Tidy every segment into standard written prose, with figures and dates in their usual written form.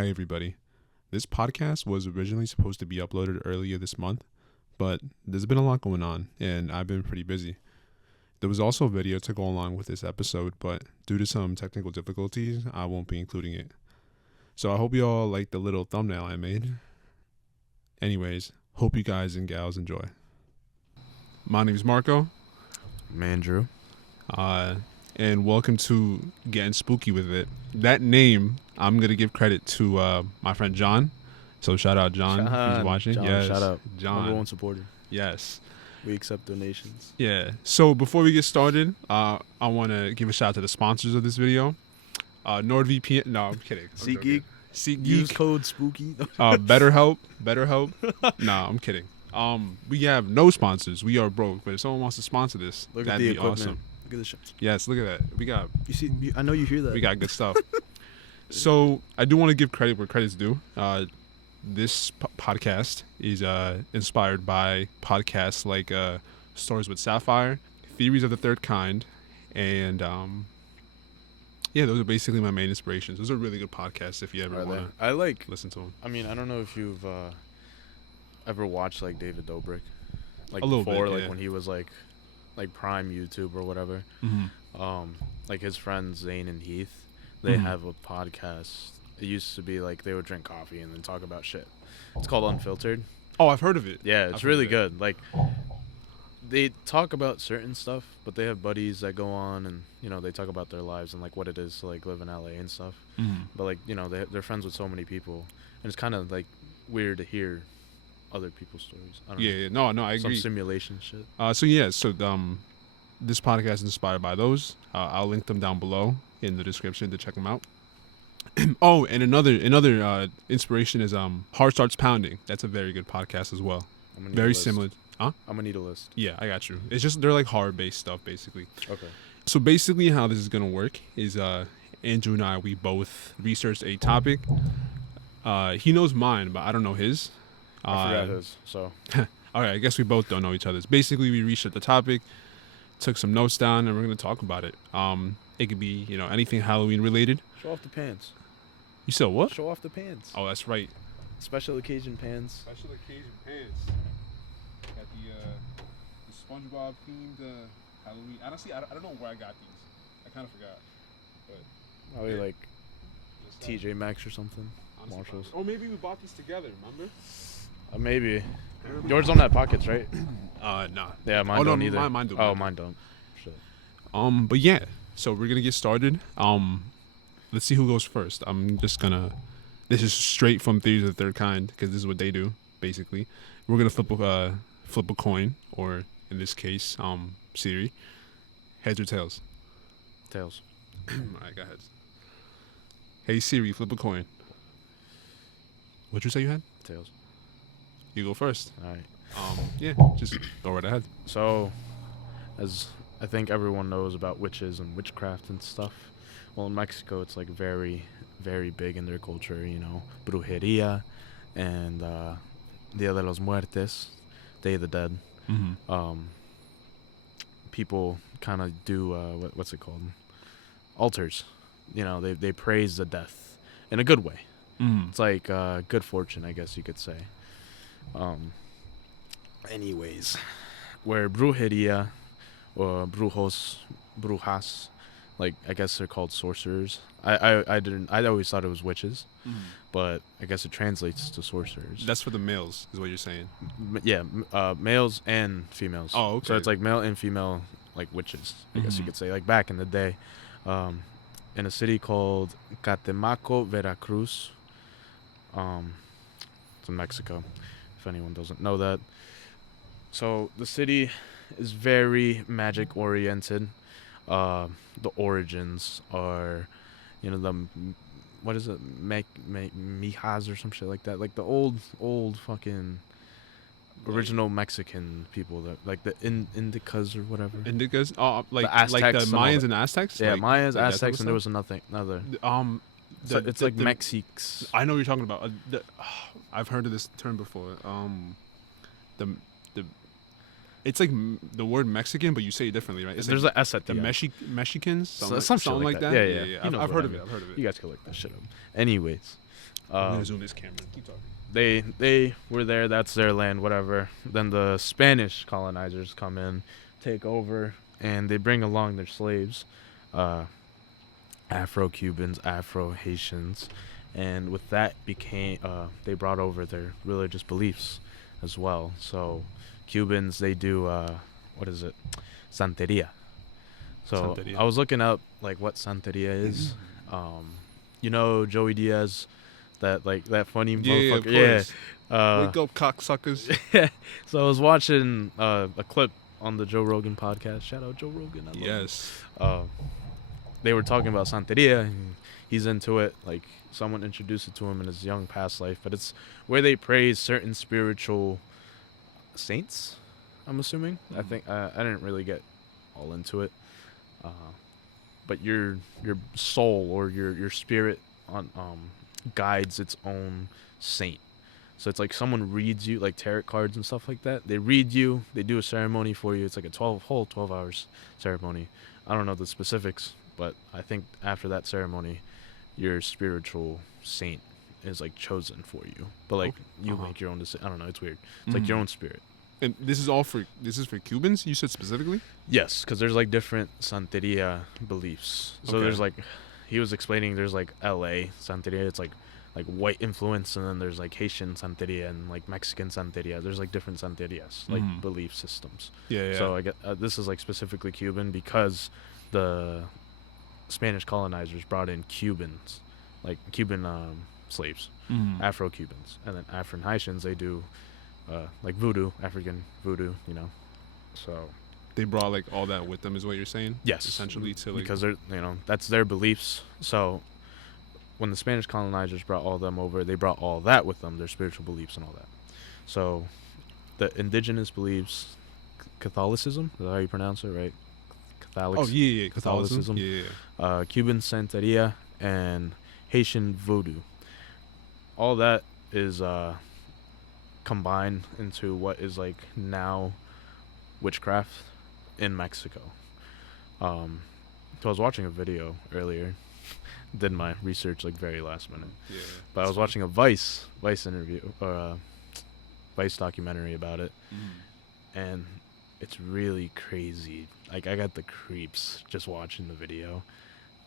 Hey everybody. This podcast was originally supposed to be uploaded earlier this month, but there's been a lot going on and I've been pretty busy. There was also a video to go along with this episode, but due to some technical difficulties, I won't be including it. So I hope you all like the little thumbnail I made. Anyways, hope you guys and gals enjoy. My name is Marco. I'm Andrew. And welcome to Getting Spooky with It. That name, I'm going to give credit to my friend John. So shout out John, if he's watching. John, yes, shout out. John. Number one supporter. Yes. We accept donations. Yeah. So before we get started, I want to give a shout out to the sponsors of this video. NordVPN. No, I'm kidding. SeatGeek. SeatGeek. Use code SPOOKY. BetterHelp. No, I'm kidding. We have no sponsors. We are broke. But if someone wants to sponsor this, Look that'd at the be equipment. awesome. Look at the shit. Yes, look at that. We got. You see? I know you hear that. We got good stuff. So I do want to give credit where credit's due. This podcast is inspired by podcasts like Stories with Sapphire, Theories of the Third Kind, and yeah, those are basically my main inspirations. Those are really good podcasts if you ever want to listen to them. I mean, I don't know if you've ever watched like David Dobrik, like a little before, bit, like yeah. when he was like prime YouTube or whatever. Mm-hmm. Like his friends Zane and Heath, they Mhm. have a podcast. It used to be like they would drink coffee and then talk about shit. It's called Unfiltered. Oh, I've heard of it. Yeah, it's I've really heard of good. Like they talk about certain stuff, but they have buddies that go on and they talk about their lives and like what it is to like live in LA and stuff. Mm-hmm. But like they're friends with so many people, and it's kind of like weird to hear other people's stories. I don't know. Yeah, no, I agree. Some simulation shit. This podcast is inspired by those. I'll link them down below in the description to check them out. Oh, and another inspiration is Heart Starts Pounding. That's a very good podcast as well. I'm gonna need Very a list. similar. Huh? I'm gonna need a list. Yeah, I got you. It's just they're like horror based stuff basically. Okay. So basically how this is gonna work is Andrew and I, we both researched a topic. He knows mine, but I don't know his. I forgot his. So. All right, I guess we both don't know each other's. Basically, we researched the topic, took some notes down, and we're gonna talk about it. It could be anything Halloween related. Show off the pants. You said what? Show off the pants. Oh, that's right. Special occasion pants. Special occasion pants. Got the SpongeBob themed Halloween. Honestly, I don't know where I got these. I kind of forgot. But Probably yeah. like TJ Maxx or something. honestly, Marshalls. Or maybe we bought these together. Remember? Maybe. Yours don't have pockets, right? Nah. Yeah, mine don't either. Mine don't. Oh, mine don't. Shit. But yeah. So we're gonna get started. Let's see who goes first. This is straight from Theories of the Third Kind because this is what they do basically. We're gonna flip a coin, or in this case, Siri. Heads or tails? Tails. Alright, go ahead. Hey Siri, flip a coin. What'd you say you had? Tails. You go first. All right. Yeah, just go right ahead. So, as I think everyone knows about witches and witchcraft and stuff, well, in Mexico, it's like very, very big in their culture, brujeria and Dia de los Muertos, Day of the Dead. Mm-hmm. People kind of do, what's it called? Altars. They praise the death in a good way. Mm. It's like good fortune, I guess you could say. Anyways, where brujeria or brujas, like I guess they're called sorcerers. I always thought it was witches, but I guess it translates to sorcerers. That's for the males, is what you're saying. Males and females. Oh, okay. So it's like male and female, like witches, I guess you could say. Like back in the day, in a city called Catemaco, Veracruz. It's in Mexico, if anyone doesn't know that. So the city is very magic oriented. The origins are, what is it, mijas or some shit like that, like the old fucking original Mexican people, that like the Indicas or whatever. Indicas? Like the Aztecs, like the Mayans and Aztecs? Yeah, like, Mayas, like Aztecs, and there was another. It's like Mexiques. I know what you're talking about. I've heard of this term before. It's like the word Mexican, but you say it differently, right? It's There's like an S at the the end. Mexicans, Some shit like that. Yeah. I've heard of it. You guys can look that shit up. Anyways, I'm gonna zoom this camera. Keep talking. They were there. That's their land. Whatever. Then the Spanish colonizers come in, take over, and they bring along their slaves, Afro-Cubans, Afro-Haitians, and with that they brought over their religious beliefs as well. So Cubans, they do what is it? Santeria. So Santeria. I was looking up like what Santeria is. You know Joey Diaz, that funny Yeah, of motherfucker. course. Wake up, cocksuckers. So I was watching a clip on the Joe Rogan podcast. Shout out Joe Rogan. I love Yes. him. They were talking about Santeria, and he's into it. Like, someone introduced it to him in his young past life, but it's where they praise certain spiritual saints, I'm assuming. I think I didn't really get all into it, but your soul or your spirit guides its own saint. So it's like someone reads you, like tarot cards and stuff like that. They read you, they do a ceremony for you. It's like a 12 hours ceremony. I don't know the specifics, but I think after that ceremony, your spiritual saint is like chosen for you. But like you make your own decision. I don't know. It's weird. It's like your own spirit. And this is for Cubans, you said specifically? Yes, because there's like different Santeria beliefs. So there's like, he was explaining, there's like LA Santeria. It's like white influence, and then there's like Haitian Santeria and like Mexican Santeria. There's like different Santerias, like belief systems. Yeah. So I get this is like specifically Cuban because the Spanish colonizers brought in Cubans, like Cuban slaves, Afro-Cubans, and then Afro-Haitians, they do like voodoo, African voodoo, you know. So they brought like all that with them, is what you're saying? Yes, essentially, to like, because they're, you know, that's their beliefs. So when the Spanish colonizers brought all them over, they brought all that with them, their spiritual beliefs and all that. So the indigenous beliefs, Catholicism, is that how you pronounce it, right? Catholicism. Yeah. Cuban Santeria and Haitian voodoo. All that is combined into what is like now witchcraft in Mexico. So I was watching a video earlier. Did my research like very last minute. Yeah. But I was watching a Vice interview or a Vice documentary about it, and it's really crazy. Like, I got the creeps just watching the video.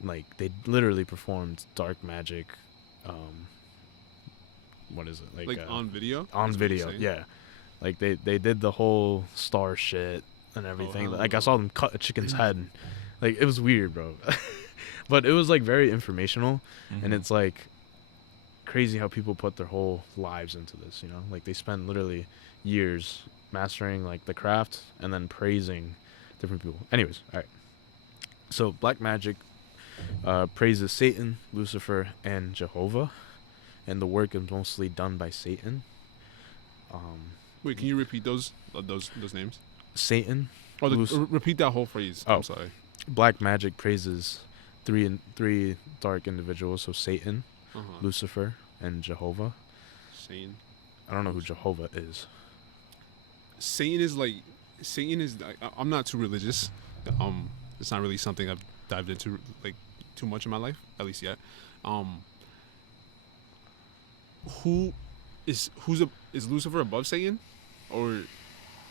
Like, they literally performed dark magic. What is it? Like on video? On video, yeah. Like, they did the whole star shit and everything. Like, I saw them cut a chicken's head. Like, it was weird, bro. But it was, like, very informational. And it's, like, crazy how people put their whole lives into this, you know? Like, they spend literally years mastering, like, the craft and then praising different people. Anyways, all right. So, black magic praises Satan, Lucifer, and Jehovah. And the work is mostly done by Satan. Wait, can you repeat those names? Satan. Oh, repeat that whole phrase. I'm sorry. Black magic praises three dark individuals. So Satan, Lucifer, and Jehovah. Satan. I don't know who Jehovah is. Satan is. I'm not too religious. It's not really something I've dived into like too much in my life, at least yet. Is Lucifer above Satan, or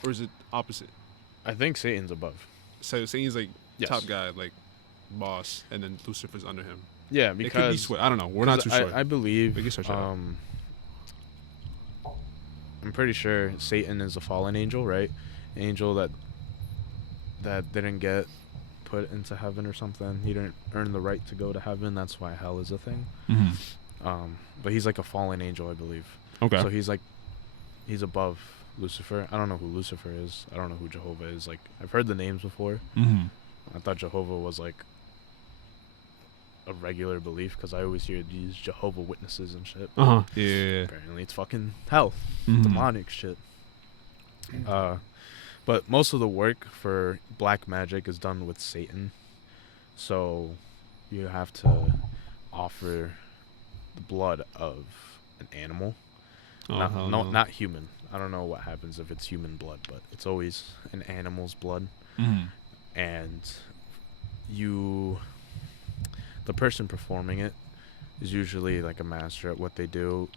is it opposite? I think Satan's above. So Satan's like top guy, like boss, and then Lucifer's under him. Yeah, because I don't know. We're not too sure. I believe. We can search it out. I'm pretty sure Satan is a fallen angel, right? Angel that didn't get put into heaven or something. He didn't earn the right to go to heaven. That's why hell is a thing. But he's like a fallen angel, I believe. Okay. So he's above Lucifer. I don't know who Lucifer is. I don't know who Jehovah is. Like, I've heard the names before. I thought Jehovah was like a regular belief because I always hear these Jehovah Witnesses and shit. Yeah. Apparently it's fucking hell. Demonic shit. But most of the work for black magic is done with Satan. So you have to offer the blood of an animal. Not human. I don't know what happens if it's human blood, but it's always an animal's blood. And the person performing it is usually like a master at what they do.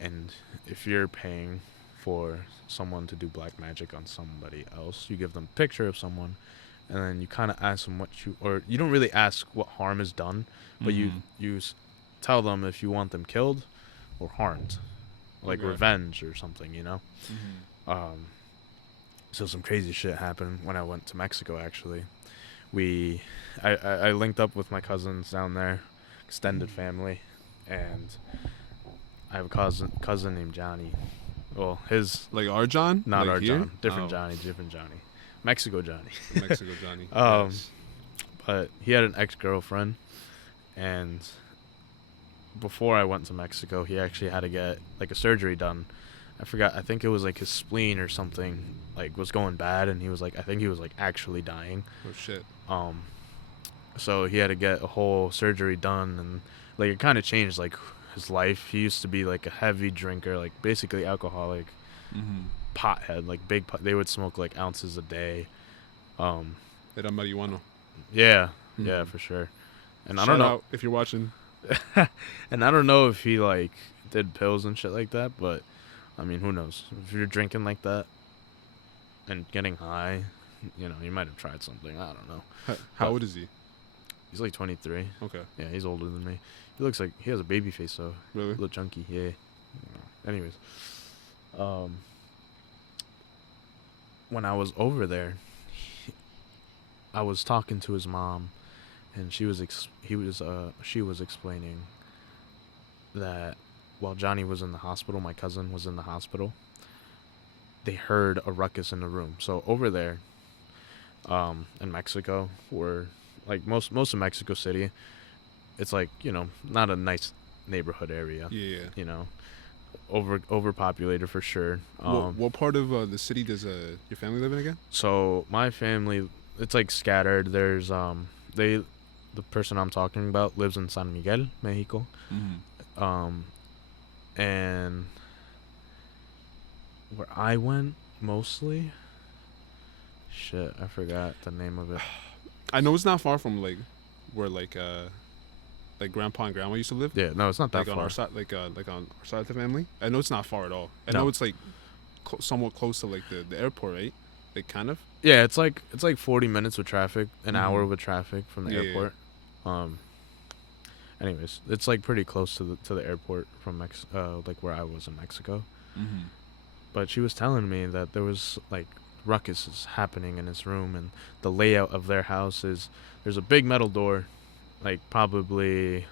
And if you're paying for someone to do black magic on somebody else, you give them a picture of someone, and then you kind of ask them or you don't really ask what harm is done, but you tell them if you want them killed or harmed, like revenge or something, you know. So some crazy shit happened when I went to Mexico. Actually, I linked up with my cousins down there, extended family, and I have a cousin named Johnny. Well, his like our John, not like our here? John, different Johnny, Mexico Johnny. Mexico Johnny. Yes. But he had an ex-girlfriend, and before I went to Mexico, he actually had to get like a surgery done. I forgot. I think it was like his spleen or something like was going bad, and I think he was like actually dying. Oh shit. So he had to get a whole surgery done, and like it kind of changed like his life. He used to be like a heavy drinker, like basically alcoholic, pothead, like big. They would smoke like ounces a day. Era marihuana. Yeah, yeah, for sure. And Shout I don't know out if you're watching. And I don't know if he like did pills and shit like that, but I mean, who knows? If you're drinking like that and getting high, you know, you might have tried something. I don't know. How old is he? He's like 23. Okay. Yeah, he's older than me. He looks like he has a baby face, though. Really? A little chunky. Yeah. Anyways, when I was over there, I was talking to his mom, and she was explaining that while Johnny was in the hospital, my cousin was in the hospital, they heard a ruckus in the room. So over there, in Mexico, where like most of Mexico City, it's like, you know, not a nice neighborhood area. Yeah. You know, overpopulated for sure. What part of the city does your family live in again? So my family, it's like scattered. There's the person I'm talking about lives in San Miguel, Mexico. And where I went mostly, shit, I forgot the name of it. I know it's not far from like where like grandpa and grandma used to live. Yeah, no, it's not that like far. On our side, like on our side of the family. I know it's not far at all. I No. know it's like somewhat close to like the airport, right? Like kind of. Yeah, it's like 40 minutes with traffic, an hour with traffic from the Yeah, airport. Anyways, it's like pretty close to the airport from like where I was in Mexico. But she was telling me that there was like ruckus happening in his room, and the layout of their house is there's a big metal door, like probably,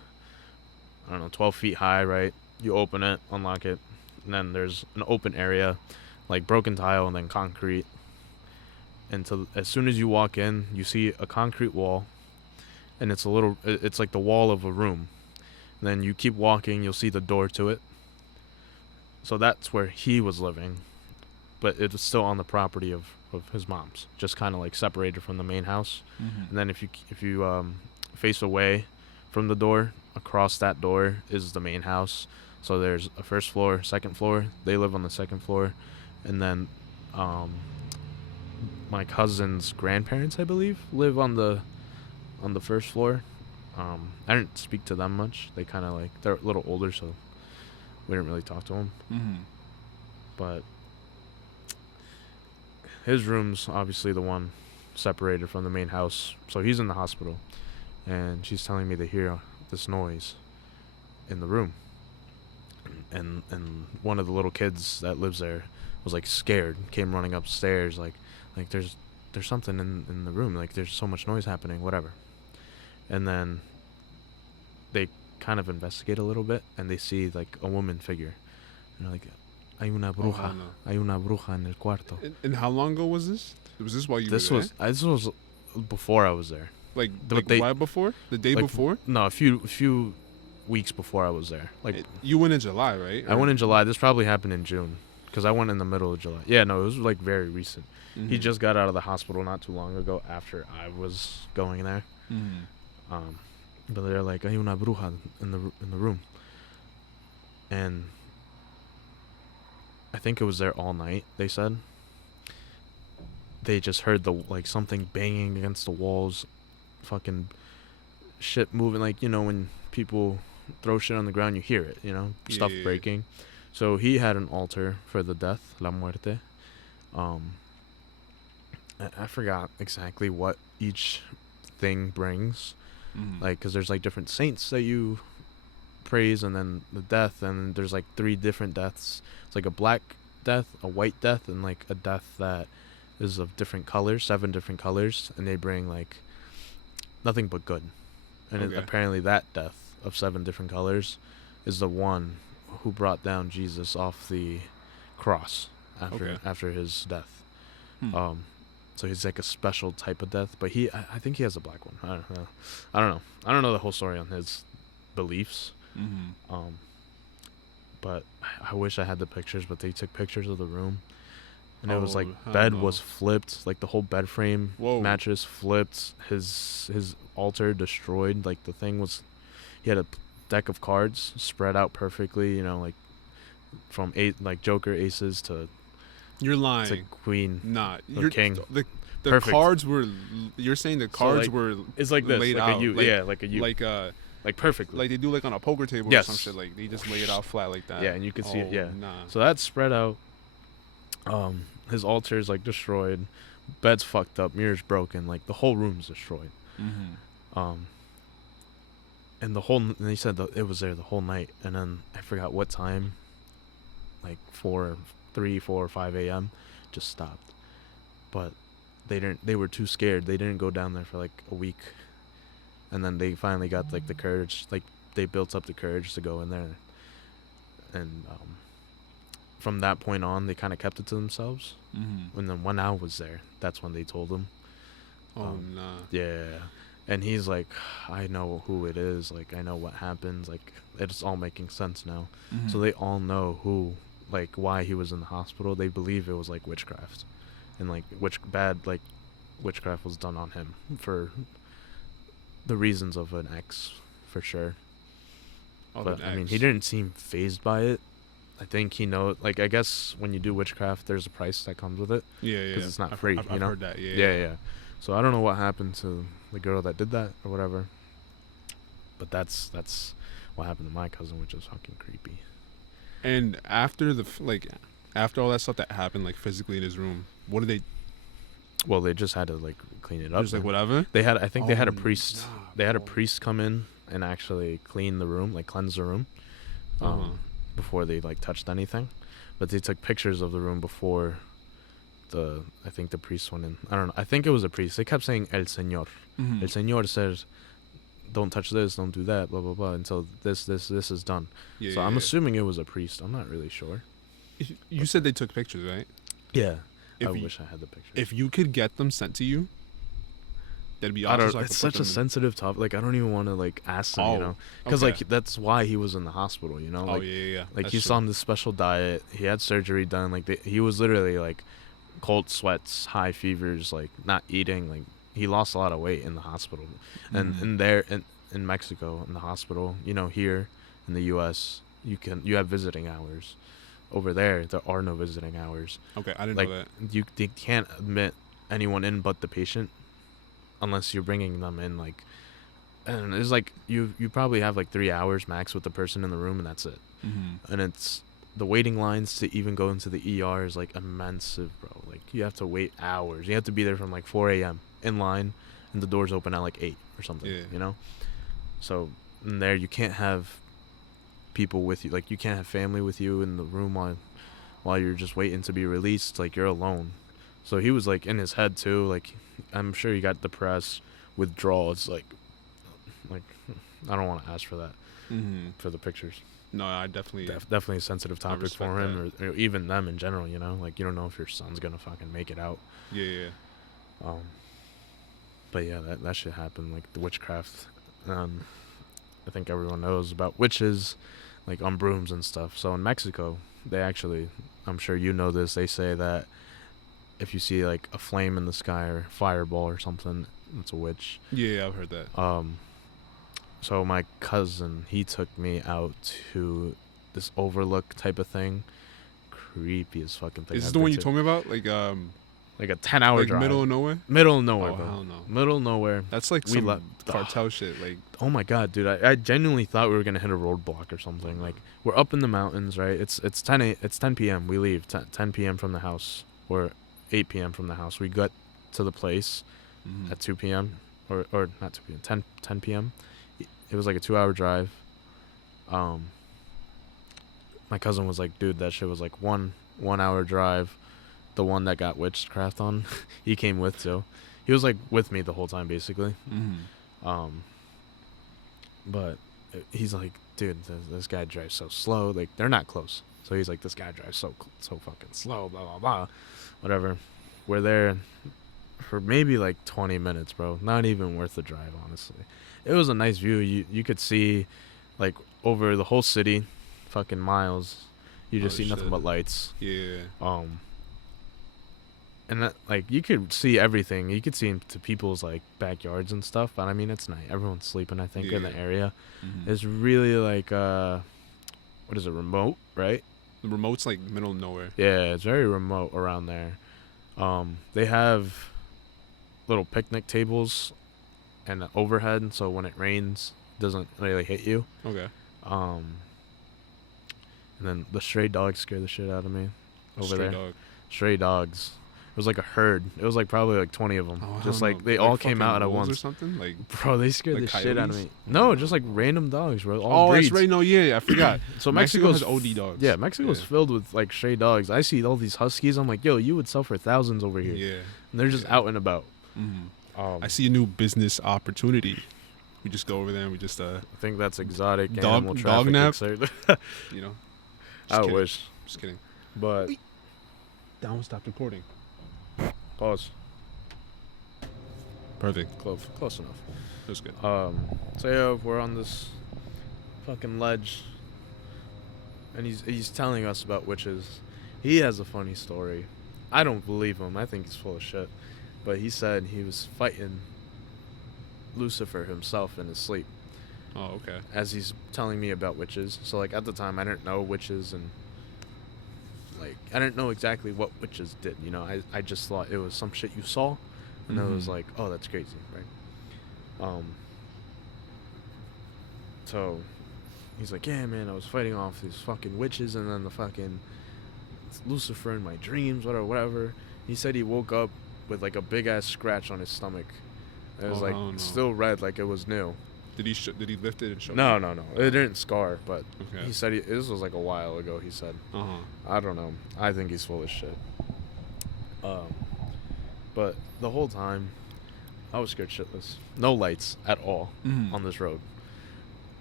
I don't know, 12 feet high, right? You open it, unlock it, and then there's an open area, like broken tile and then concrete. And as soon as you walk in, you see a concrete wall, and it's like the wall of a room. And then you keep walking, you'll see the door to it. So that's where he was living, but it was still on the property of his mom's, just kind of like separated from the main house. And then if you face away from the door, across that door is the main house. So there's a first floor, second floor. They live on the second floor, and then my cousin's grandparents, I believe, live on the first floor. I didn't speak to them much. They kind of like, they're a little older, so we didn't really talk to them. But his room's obviously the one separated from the main house. So he's in the hospital, and she's telling me they hear this noise in the room. And one of the little kids that lives there was like scared, came running upstairs like there's something in the room, like there's so much noise happening, whatever. And then they kind of investigate a little bit, and they see like a woman figure, and they're like, hay una bruja, hay una bruja en el cuarto. And how long ago was this? Was this while you this were there? This was before I was there. Like they, right before? The day like, before? No, a few weeks before I was there. Like you went in July, right? I went in July. This probably happened in June, because I went in the middle of July. Yeah, no, it was like very recent. He just got out of the hospital not too long ago after I was going there. But they're like, hay una bruja in the room, and I think it was there all night. They said they just heard the like something banging against the walls, fucking shit moving, like, when people throw shit on the ground, you hear it, stuff Yeah. breaking. So he had an altar for the death, la muerte. I forgot exactly what each thing brings, like, because there's like different saints that you praise, and then the death, and there's like 3 different deaths. It's like a black death, a white death, and like a death that is of different colors, 7 different colors, and they bring like nothing but good. And Okay. apparently that death of 7 different colors is the one who brought down Jesus off the cross after his death. So he's like a special type of death, but I think he has a black one. I don't know the whole story on his beliefs. But I wish I had the pictures, but they took pictures of the room, and it was like bed was flipped, like the whole bed frame, mattress flipped, his altar destroyed. Like the thing was, he had a deck of cards spread out perfectly, like from 8, like Joker, aces to. You're lying. To queen. Nah, you're king. The cards were. You're saying the cards were. It's like this, laid like out, a U. like, like a U. Like perfectly. Like they do like on a poker table or some shit. Like they just lay it out flat like that. Yeah, and you can see it. Yeah. Nah. So that's spread out. His altar is like destroyed. Bed's fucked up. Mirror's broken. Like the whole room's destroyed. And he said that it was there the whole night, and then I forgot what time. Like 3, 4, 5 a.m. just stopped. But they were too scared. They didn't go down there for like a week. And then they finally got like the courage, like they built up the courage to go in there. And from that point on, they kind of kept it to themselves. And then when I was there, that's when they told him. Oh, nah. Yeah. And he's like, I know who it is. Like, I know what happens. Like, it's all making sense now. So they all know why he was in the hospital. They believe it was like witchcraft. And like witchcraft was done on him for the reasons of an ex, for sure. But I mean, he didn't seem phased by it. I think he knows. Like, I guess when you do witchcraft, there's a price that comes with it. Yeah. Because it's not free. I've heard that. Yeah. So I don't know what happened to the girl that did that or whatever. But that's what happened to my cousin, which is fucking creepy. And after after all that stuff that happened, like physically in his room, what did they? Well, they just had to like clean it up. Just like whatever. They had. I think they had a priest. They had a priest come in and actually clean the room, like cleanse the room, before they like touched anything. But they took pictures of the room before. I think the priest went in. I don't know. I think it was a priest. They kept saying El Señor. El Señor says, "Don't touch this. Don't do that. Blah blah blah." Until this is done. So I'm assuming it was a priest. I'm not really sure. You said they took pictures, right? Yeah. I wish I had the pictures. If you could get them sent to you, that'd be awesome. awesome. It's such a sensitive topic. Like, I don't even want to like ask them, because like that's why he was in the hospital, Like, yeah. Like he's on this special diet. He had surgery done. Like he was literally like cold sweats, high fevers, like not eating. Like he lost a lot of weight in the hospital, and in Mexico in the hospital, here in the U.S. you have visiting hours. Over there are no visiting hours. Okay, I didn't know that. They can't admit anyone in but the patient, unless you're bringing them in. Like, and it's like you probably have like 3 hours max with the person in the room, and that's it. And it's the waiting lines to even go into the ER is like immense, bro. Like you have to wait hours. You have to be there from like 4 a.m. in line, and the doors open at like 8 or something. Yeah. So in there you can't have people with you. Like you can't have family with you in the room while you're just waiting to be released. Like you're alone. So he was like in his head too. Like I'm sure he got depressed, withdrawals. Like I don't want to ask for that for the pictures. No, I definitely definitely a sensitive topic for him, or even them in general. Like you don't know if your son's gonna fucking make it out. Yeah. But yeah, that shit happened. Like the witchcraft. I think everyone knows about witches, like on brooms and stuff. So in Mexico, they actually, I'm sure you know this, they say that if you see like a flame in the sky or fireball or something, it's a witch. Yeah, I've heard that. So my cousin, he took me out to this overlook type of thing. Creepy as fucking thing. Is this the one you told me about? Like like a 10-hour Like drive. middle of nowhere? Middle of nowhere, Oh, bro. hell no. Middle of nowhere. That's like We some left- cartel shit. Like, Oh my god, dude! I genuinely thought we were gonna hit a roadblock or something. Like we're up in the mountains, right? It's 10 p.m. We leave 10 p.m. from the house, or 8 p.m. from the house. We got to the place at 2 p.m. or not 2 p.m. 10 p.m. It was like a 2-hour drive. My cousin was like, "Dude, that shit was like 1 hour drive." The one that got Witchcraft on, he came with too. He was like with me the whole time basically. But he's like, dude, this guy drives so slow. Like, they're not close. So he's like, this guy drives so fucking slow, blah, blah, blah. Whatever. We're there for maybe like 20 minutes, bro. Not even worth the drive, honestly. It was a nice view. You could see, like, over the whole city, fucking miles. You just see nothing but lights. Yeah. And that, like, you could see everything. You could see into people's like backyards and stuff. But I mean, it's night. Everyone's sleeping, I think, in the area. It's really like what is it? Remote, right? The remote's like middle of nowhere. Yeah, it's very remote around there. They have little picnic tables and an overhead, so when it rains, it doesn't really hit you. Okay. And then the stray dogs scare the shit out of me over there. Dog. Stray dogs. It was like a herd. It was like probably like 20 of them. Oh, just I don't like know. they Like all came out at wolves once. or something? Like, bro, they scared like the shit out of coyotes? me. No, just like random dogs, bro. All breeds. that's right. No, yeah, I forgot. So Mexico Mexico's has OD dogs. Yeah, Mexico's filled with like stray dogs. I see all these huskies. I'm like, yo, you would sell for thousands over here. Yeah. And they're just out and about. I see a new business opportunity. We just go over there and we just I think that's exotic Dog- animal dog trafficking. nap? Sir. you know. I kidding. wish, Just kidding. but That one stopped recording. pause. Perfect. Close enough. That was good. So yeah, we're on this fucking ledge, and he's telling us about witches. He has a funny story. I don't believe him. I think he's full of shit. But he said he was fighting Lucifer himself in his sleep. Oh, okay. As he's telling me about witches. So like at the time I didn't know witches, and like I didn't know exactly what witches did, you know. I just thought it was some shit you saw, and it was like, oh, that's crazy, right? So he's like, yeah, man, I was fighting off these fucking witches, and then the fucking Lucifer in my dreams, whatever. He said he woke up with like a big ass scratch on his stomach. It was like still red, like it was new. Did he lift it and show? No. It didn't scar, but Okay. he said this was like a while ago. He said, I don't know. I think he's full of shit. But the whole time, I was scared shitless. No lights at all on this road,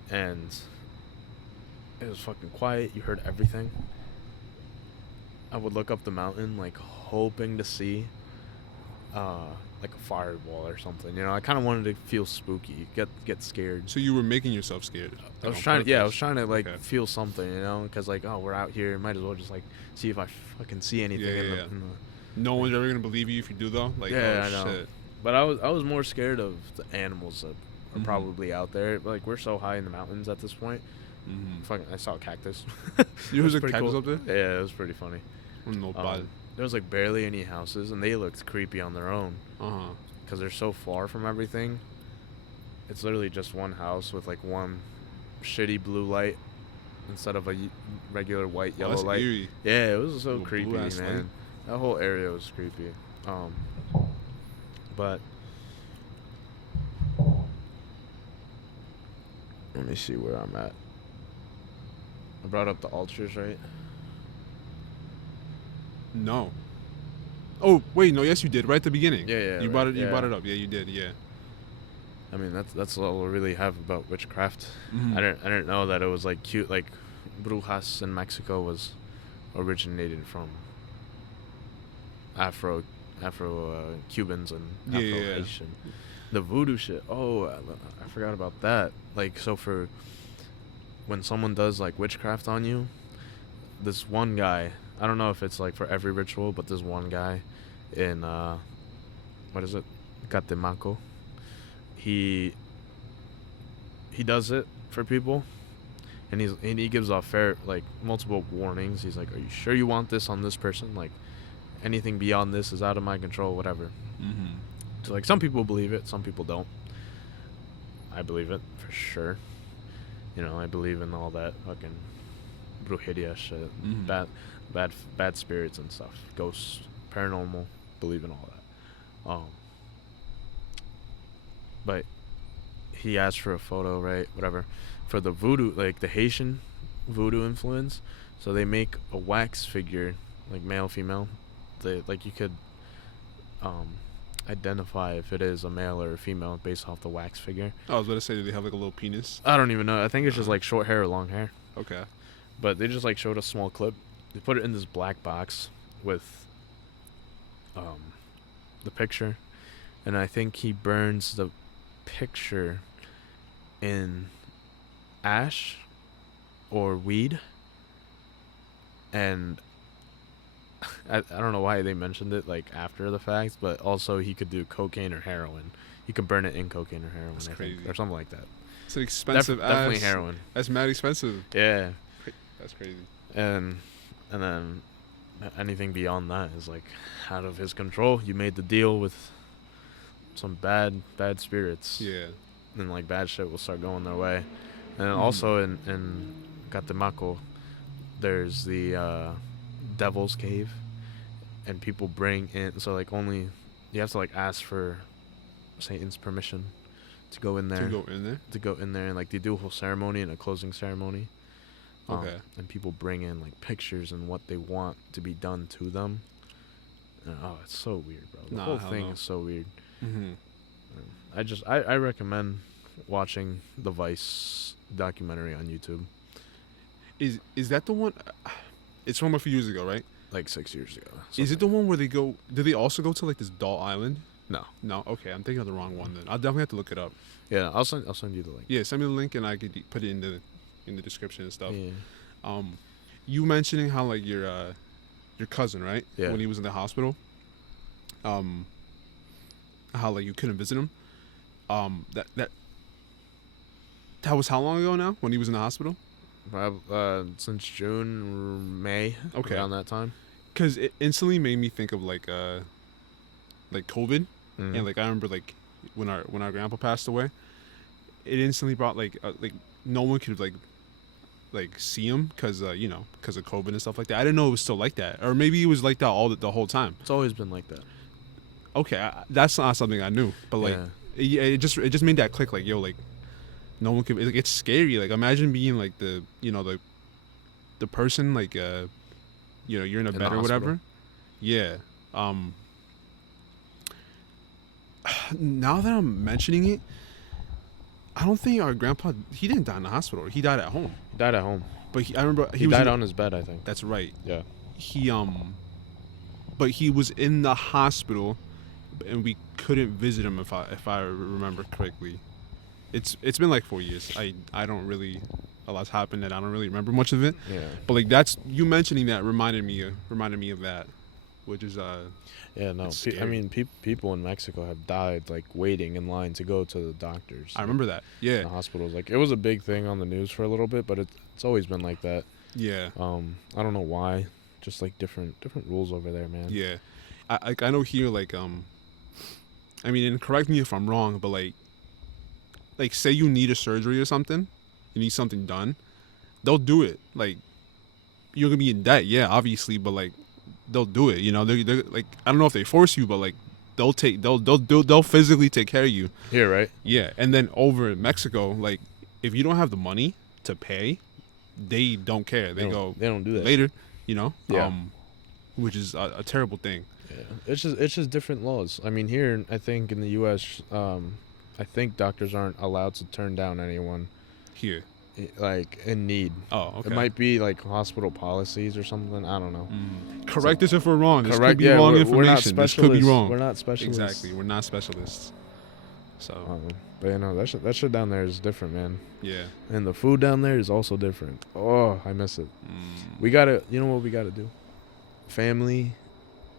and it was fucking quiet. You heard everything. I would look up the mountain, like hoping to see like a fireball or something, you know. I kind of wanted to feel spooky, get scared. So you were making yourself scared. I was trying to like feel something, you know, because like, oh, we're out here, might as well just like see if I fucking see anything. Yeah. No one's ever gonna believe you if you do though. Like, yeah, oh, I know. shit. But I was more scared of the animals that are probably out there. Like, we're so high in the mountains at this point. Fucking, I saw a cactus. You was a pretty cactus cool. up there? Yeah, it was pretty funny. No bad. There was like barely any houses, and they looked creepy on their own. Because they're so far from everything. It's literally just one house with like one shitty blue light instead of a regular white yellow That's light. eerie. Yeah, it was so Little creepy, blue-ass man. light. That whole area was creepy. But let me see where I'm at. I brought up the altars, right? No. Oh wait, no. Yes, you did right at the beginning. Yeah. You brought it. You brought it up. Yeah, you did. Yeah. I mean, that's all we really have about witchcraft. Mhm. I didn't know that it was like cute. Like, brujas in Mexico was originated from Afro Cubans and Afro Haitian. The voodoo shit. Oh, I forgot about that. Like, so for when someone does like witchcraft on you, this one guy, I don't know if it's like for every ritual, but this one guy in what is it? Catemaco. He does it for people, and he gives off multiple warnings. He's like, "Are you sure you want this on this person?" Like, anything beyond this is out of my control, whatever. Mm-hmm. So like some people believe it, some people don't. I believe it for sure. You know, I believe in all that fucking brujeria shit, Mm-hmm. bad spirits and stuff, ghosts, paranormal. Believe in all that. But he asked for a photo, right? Whatever, for the voodoo, like the Haitian voodoo influence. So they make a wax figure, like male, female. They like you could identify if it is a male or a female based off the wax figure. I was about to say, do they have like a little penis? I don't even know. I think it's just like short hair or long hair. Okay. But they just like showed a small clip. They put it in this black box with the picture, and I think he burns the picture in ash or weed. And I don't know why they mentioned it like after the fact, but also he could do cocaine or heroin. He could burn it in cocaine or heroin, That's I crazy. think, or something like that. It's an expensive ass. Definitely heroin. That's mad expensive. Yeah. That's crazy. And then anything beyond that is like out of his control. You made the deal with some bad spirits. Yeah. And like bad shit will start going their way. And also in Catemaco, there's the Devil's Cave, and people bring in, so like only you have to like ask for Satan's permission to go in there. To go in there, and like they do a whole ceremony and a closing ceremony. Okay. And people bring in like pictures and what they want to be done to them. And, it's so weird, bro. The whole thing is so weird. Mm-hmm. I recommend watching the Vice documentary on YouTube. Is that the one? It's from a few years ago, right? Like 6 years ago. Is it the one where they go? Did they also go to like this doll island? No. No. Okay, I'm thinking of the wrong one. Then I'll definitely have to look it up. Yeah, I'll send you the link. Yeah, send me the link and I could put it in the description and stuff. Yeah. You mentioning how like your cousin, right? Yeah. When he was in the hospital. How like you couldn't visit him. That was how long ago now? When he was in the hospital? Since June or May. Okay. Around that time. Because it instantly made me think of like COVID, Mm-hmm. and like I remember like when our grandpa passed away, it instantly brought like no one could like see him because of COVID and stuff like that. I didn't know it was still like that, or maybe it was like that the whole time. It's always been like that. Okay, that's not something I knew, but like it just made that click. Like yo, like no one could. It's scary. Like imagine being like the person like you're in a bed or whatever. Yeah. Now that I'm mentioning it, I don't think our grandpa, he didn't die in the hospital. He died at home. He died at home. But I remember he died on his bed, I think. That's right. Yeah. But he was in the hospital, and we couldn't visit him if I remember correctly. It's been like 4 years. I don't really, a lot's happened and I don't really remember much of it. Yeah. But like that's, you mentioning that reminded me of that, which is yeah, no. I mean, people in Mexico have died like waiting in line to go to the doctors. I remember that. Yeah. In the hospitals, like it was a big thing on the news for a little bit, but it's always been like that. Yeah. I don't know why. Just like different rules over there, man. Yeah. I know here like I mean, and correct me if I'm wrong, but like say you need a surgery or something, you need something done, they'll do it. Like you're gonna be in debt, yeah, obviously, but like they'll do it. You know, they're like, I don't know if they force you, but like they'll physically take care of you. Here, right? Yeah, and then over in Mexico, like if you don't have the money to pay, they don't care. They don't do that later. You know, yeah. Which is a terrible thing. Yeah, it's just different laws. I mean, here I think in the U.S., I think doctors aren't allowed to turn down anyone here, like in need. Oh, okay. It might be like hospital policies or something. I don't know. Correct us if we're wrong. This correct, could be wrong information. We're not specialists. This could be wrong. We're not specialists. Exactly, we're not specialists. So, but you know that shit down there is different, man. Yeah. And the food down there is also different. Oh, I miss it. We gotta, you know what we gotta do? Family,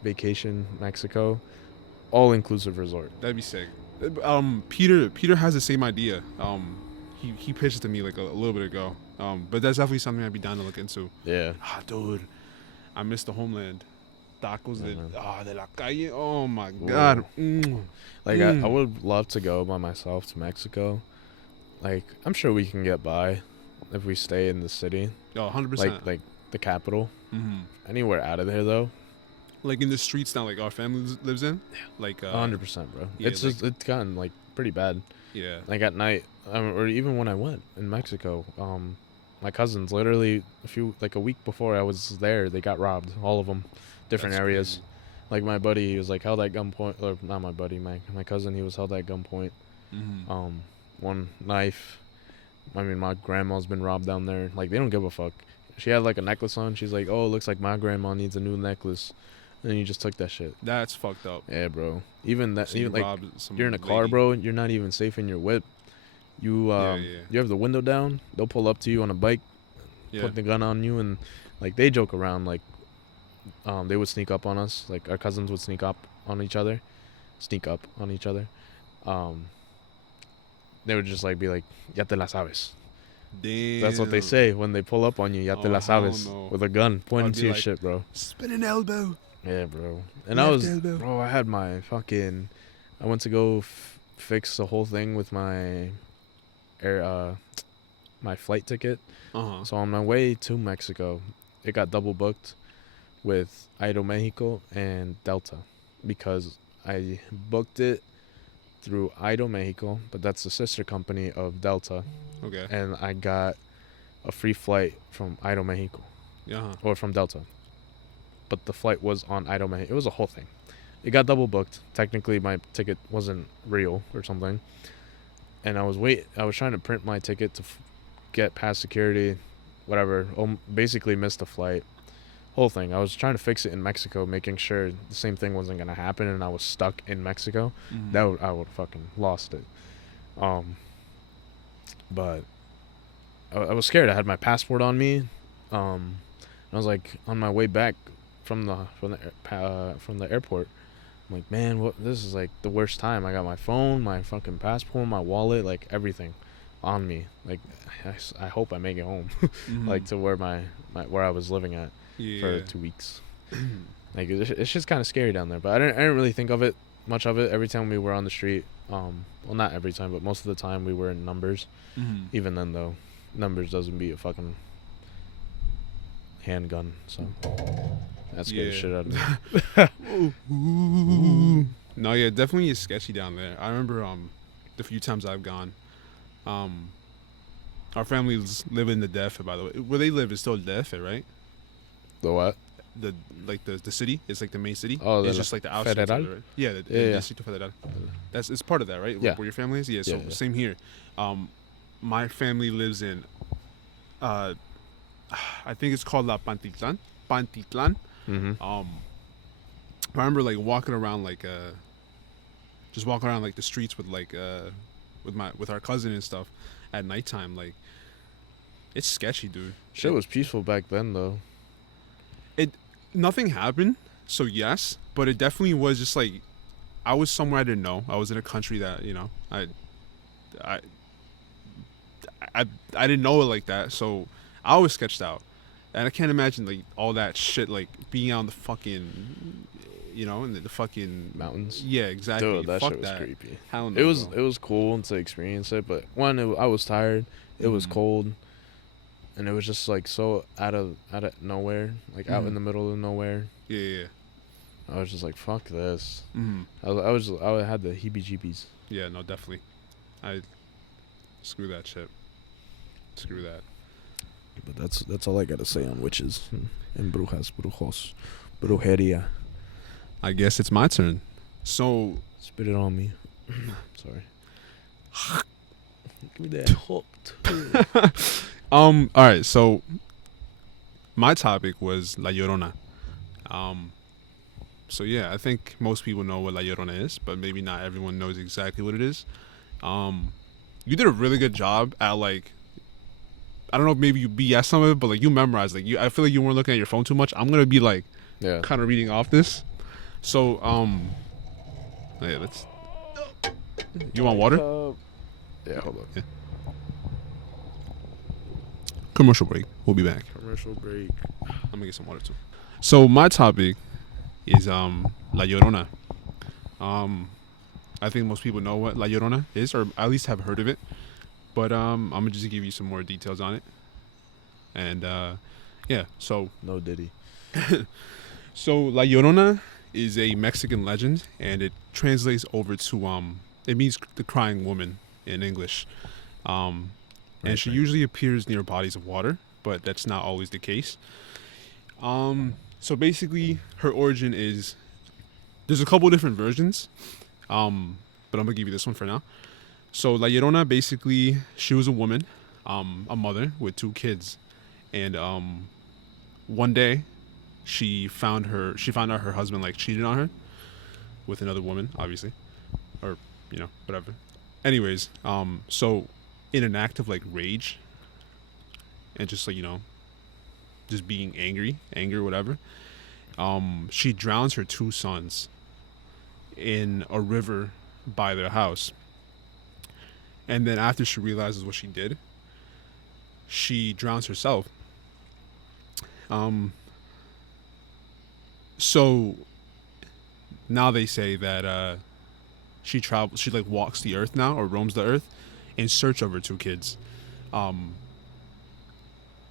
vacation, Mexico, all inclusive resort. That'd be sick. Peter has the same idea. He pitched it to me like a little bit ago. But that's definitely something I'd be down to look into. Yeah. Dude, I miss the homeland. tacos Mhm. de la calle. Oh my god. Like I would love to go by myself to Mexico. Like I'm sure we can get by if we stay in the city, Yo, 100%. like the capital. Mm-hmm. Anywhere out of there though, Like in the streets now, like our family lives in. Like 100%, bro. yeah, It's like just it's gotten like pretty bad. yeah. Like at night, or even when I went in Mexico, my cousins literally a week before I was there, they got robbed, all of them, different That's areas. crazy. Like my buddy, he was like held at gunpoint, or not my buddy, my cousin, he was held at gunpoint. Mm-hmm. One knife. I mean, my grandma's been robbed down there. Like they don't give a fuck. She had like a necklace on. She's like, oh, looks like my grandma needs a new necklace, and you just took that shit. That's fucked up. Yeah, bro. Even that, So you even like robbed some you're in a car, lady. bro. You're not even safe in your whip. You Yeah. you have the window down. They'll pull up to you on a bike, Yeah. put the gun on you, and like they joke around. Like they would sneak up on us. Like our cousins would sneak up on each other. They would just like be like, "Ya te la sabes." Damn. That's what they say when they pull up on you. "Ya te Oh, la hell sabes," no. with a gun pointing I'd be to your like- shit, bro. Spin an elbow. Yeah, bro. And Left elbow. bro. I had my fucking. I went to go fix the whole thing with my my flight ticket. Uh-huh. So on my way to Mexico, it got double booked with Aeromexico and Delta because I booked it through Aeromexico, but that's the sister company of Delta, Okay. and I got a free flight from Aeromexico Yeah. or from Delta. But the flight was on Aeromexico. It was a whole thing. It got double booked. Technically, my ticket wasn't real or something. And I was trying to print my ticket to get past security, whatever. Basically missed the flight. Whole thing. I was trying to fix it in Mexico, making sure the same thing wasn't gonna happen, and I was stuck in Mexico. Mm-hmm. I would fucking lost it. But I was scared. I had my passport on me. And I was like on my way back from the airport. I'm like, man, this is like the worst time. I got my phone, my fucking passport, my wallet, like everything on me. Like I hope I make it home. Mm-hmm. Like to where where I was living at yeah. for 2 weeks. Like it's just kind of scary down there, but I didn't really think of it much of it. Every time we were on the street, well, not every time, but most of the time we were in numbers. Mm-hmm. Even then though, numbers doesn't beat a fucking handgun, so that scared the shit out of me. No, yeah, definitely is sketchy down there. I remember the few times I've gone. Our families live in the DF, by the way. Where they live is still DF, right? The what? The city. It's like the main city. Oh, it's just like the outskirts. Federal? Of it, right? Yeah, the Yeah. Distrito Federal. It's part of that, right? Yeah. Where your family is. Yeah. So Yeah. same here. My family lives in. I think it's called La Pantitlan. Mm-hmm. I remember like walking around just walking around like the streets with with our cousin and stuff at nighttime. Like, it's sketchy, dude. Shit was peaceful back then, though. Nothing happened, so yes, but it definitely was just like I was somewhere I didn't know. I was in a country that I didn't know it like that, so I was sketched out, and I can't imagine like all that shit like being out in the fucking, in the fucking Mountains. Yeah, exactly. Dude, that Fuck shit was that. creepy. Hell no, It was bro. cool to experience it, but I was tired. It was Mhm. cold, and it was just like so out of nowhere, like out in Mhm. the middle of nowhere. Yeah. I was just like, fuck this. Mm-hmm. I had the heebie-jeebies. Yeah, no, definitely. Screw that shit. Screw that. But that's all I gotta say on witches and brujas, brujos, brujeria. I guess it's my turn. So, Spit it on me. Sorry. Give me that hooked. all right. So, my topic was La Llorona. So yeah, I think most people know what La Llorona is, but maybe not everyone knows exactly what it is. You did a really good job at like, I don't know if maybe you BS some of it, but like you memorized. Like I feel like you weren't looking at your phone too much. I'm gonna be like, Yeah. kind of reading off this. So yeah, let's. You want water? Yeah, hold on. Yeah. Commercial break. We'll be back. Commercial break. I'm gonna get some water too. So my topic is La Llorona. I think most people know what La Llorona is, or at least have heard of it. But I'm gonna just give you some more details on it. And yeah, so No Diddy. La Llorona is a Mexican legend, and it translates over to it means the crying woman in English. And she usually appears near bodies of water, but that's not always the case. So basically, her origin is there's a couple different versions, but I'm gonna give you this one for now. So La Llorona, basically, she was a woman, a mother with 2 kids, and one day she found out her husband like cheated on her with another woman, obviously, or whatever. Anyways, so in an act of like rage and just like just being anger, whatever, she drowns her 2 sons in a river by their house. And then after she realizes what she did, she drowns herself. So now they say that she like walks the earth now, or roams the earth in search of her 2 kids.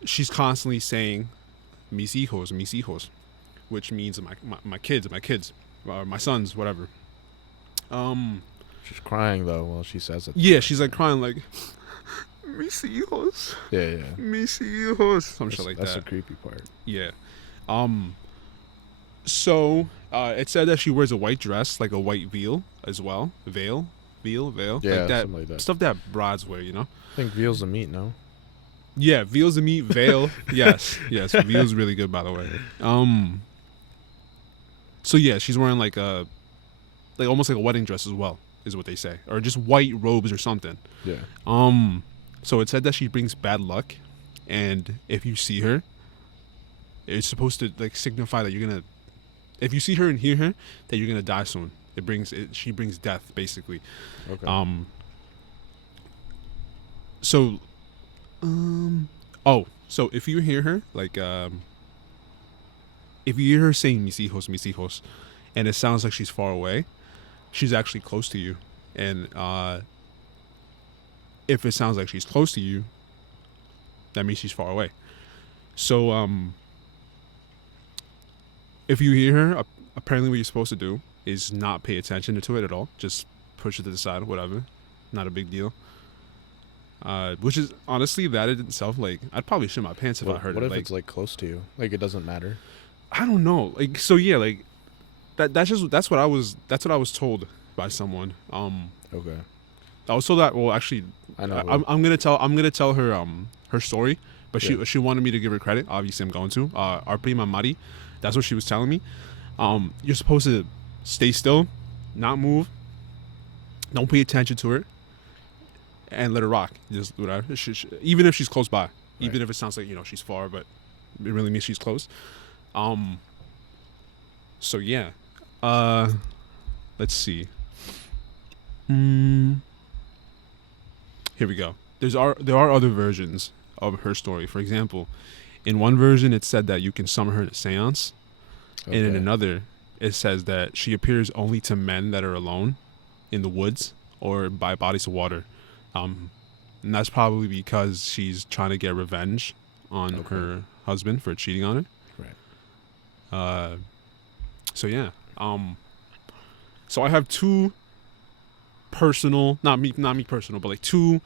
She's constantly saying mis hijos, which means my kids, or my sons, whatever. She's crying though while she says it. Yeah, she's like crying like mis hijos. Yeah. Mis hijos. Some shit like that. That's the creepy part. Yeah. So it said that she wears a white dress, like a white veil as well. Veil. Yeah, like something like that. Stuff that brides wear, I think veal's the meat, no? Yeah, veal's the meat. Veil. yes. Veal's really good, by the way. So yeah, she's wearing like almost like a wedding dress as well, is what they say, or just white robes or something. Yeah. So it said that she brings bad luck, and if you see her, it's supposed to like signify that you're gonna. If you see her and hear her, that you're gonna die soon. She brings death, basically. Okay. So if you hear her like if you hear her saying mis hijos, and it sounds like she's far away, she's actually close to you. And if it sounds like she's close to you, that means she's far away. So if you hear her, apparently what you're supposed to do is not pay attention to it at all. Just push it to the side, whatever. Not a big deal. Which is honestly, that in itself, like, I'd probably shit my pants if I heard it. What if like, it's like close to you? Like it doesn't matter. I don't know. Like, so yeah, like that's what I was told by someone. Okay. I was told that. Well, actually, I know. I'm gonna tell her her story, but she wanted me to give her credit. Obviously, I'm going to. Our prima Mari, that's what she was telling me. You're supposed to stay still, not move, don't pay attention to her, and let her rock. Just whatever. Even if she's close by, even if it sounds like she's far, but it really means she's close. So yeah. Let's see. Here we go. There are other versions of her story. For example, in one version it said that you can summon her in a seance, and in another it says that she appears only to men that are alone in the woods or by bodies of water. And that's probably because she's trying to get revenge on her husband for cheating on her. Right. So yeah. So I have 2 personal, not me personal, but like 2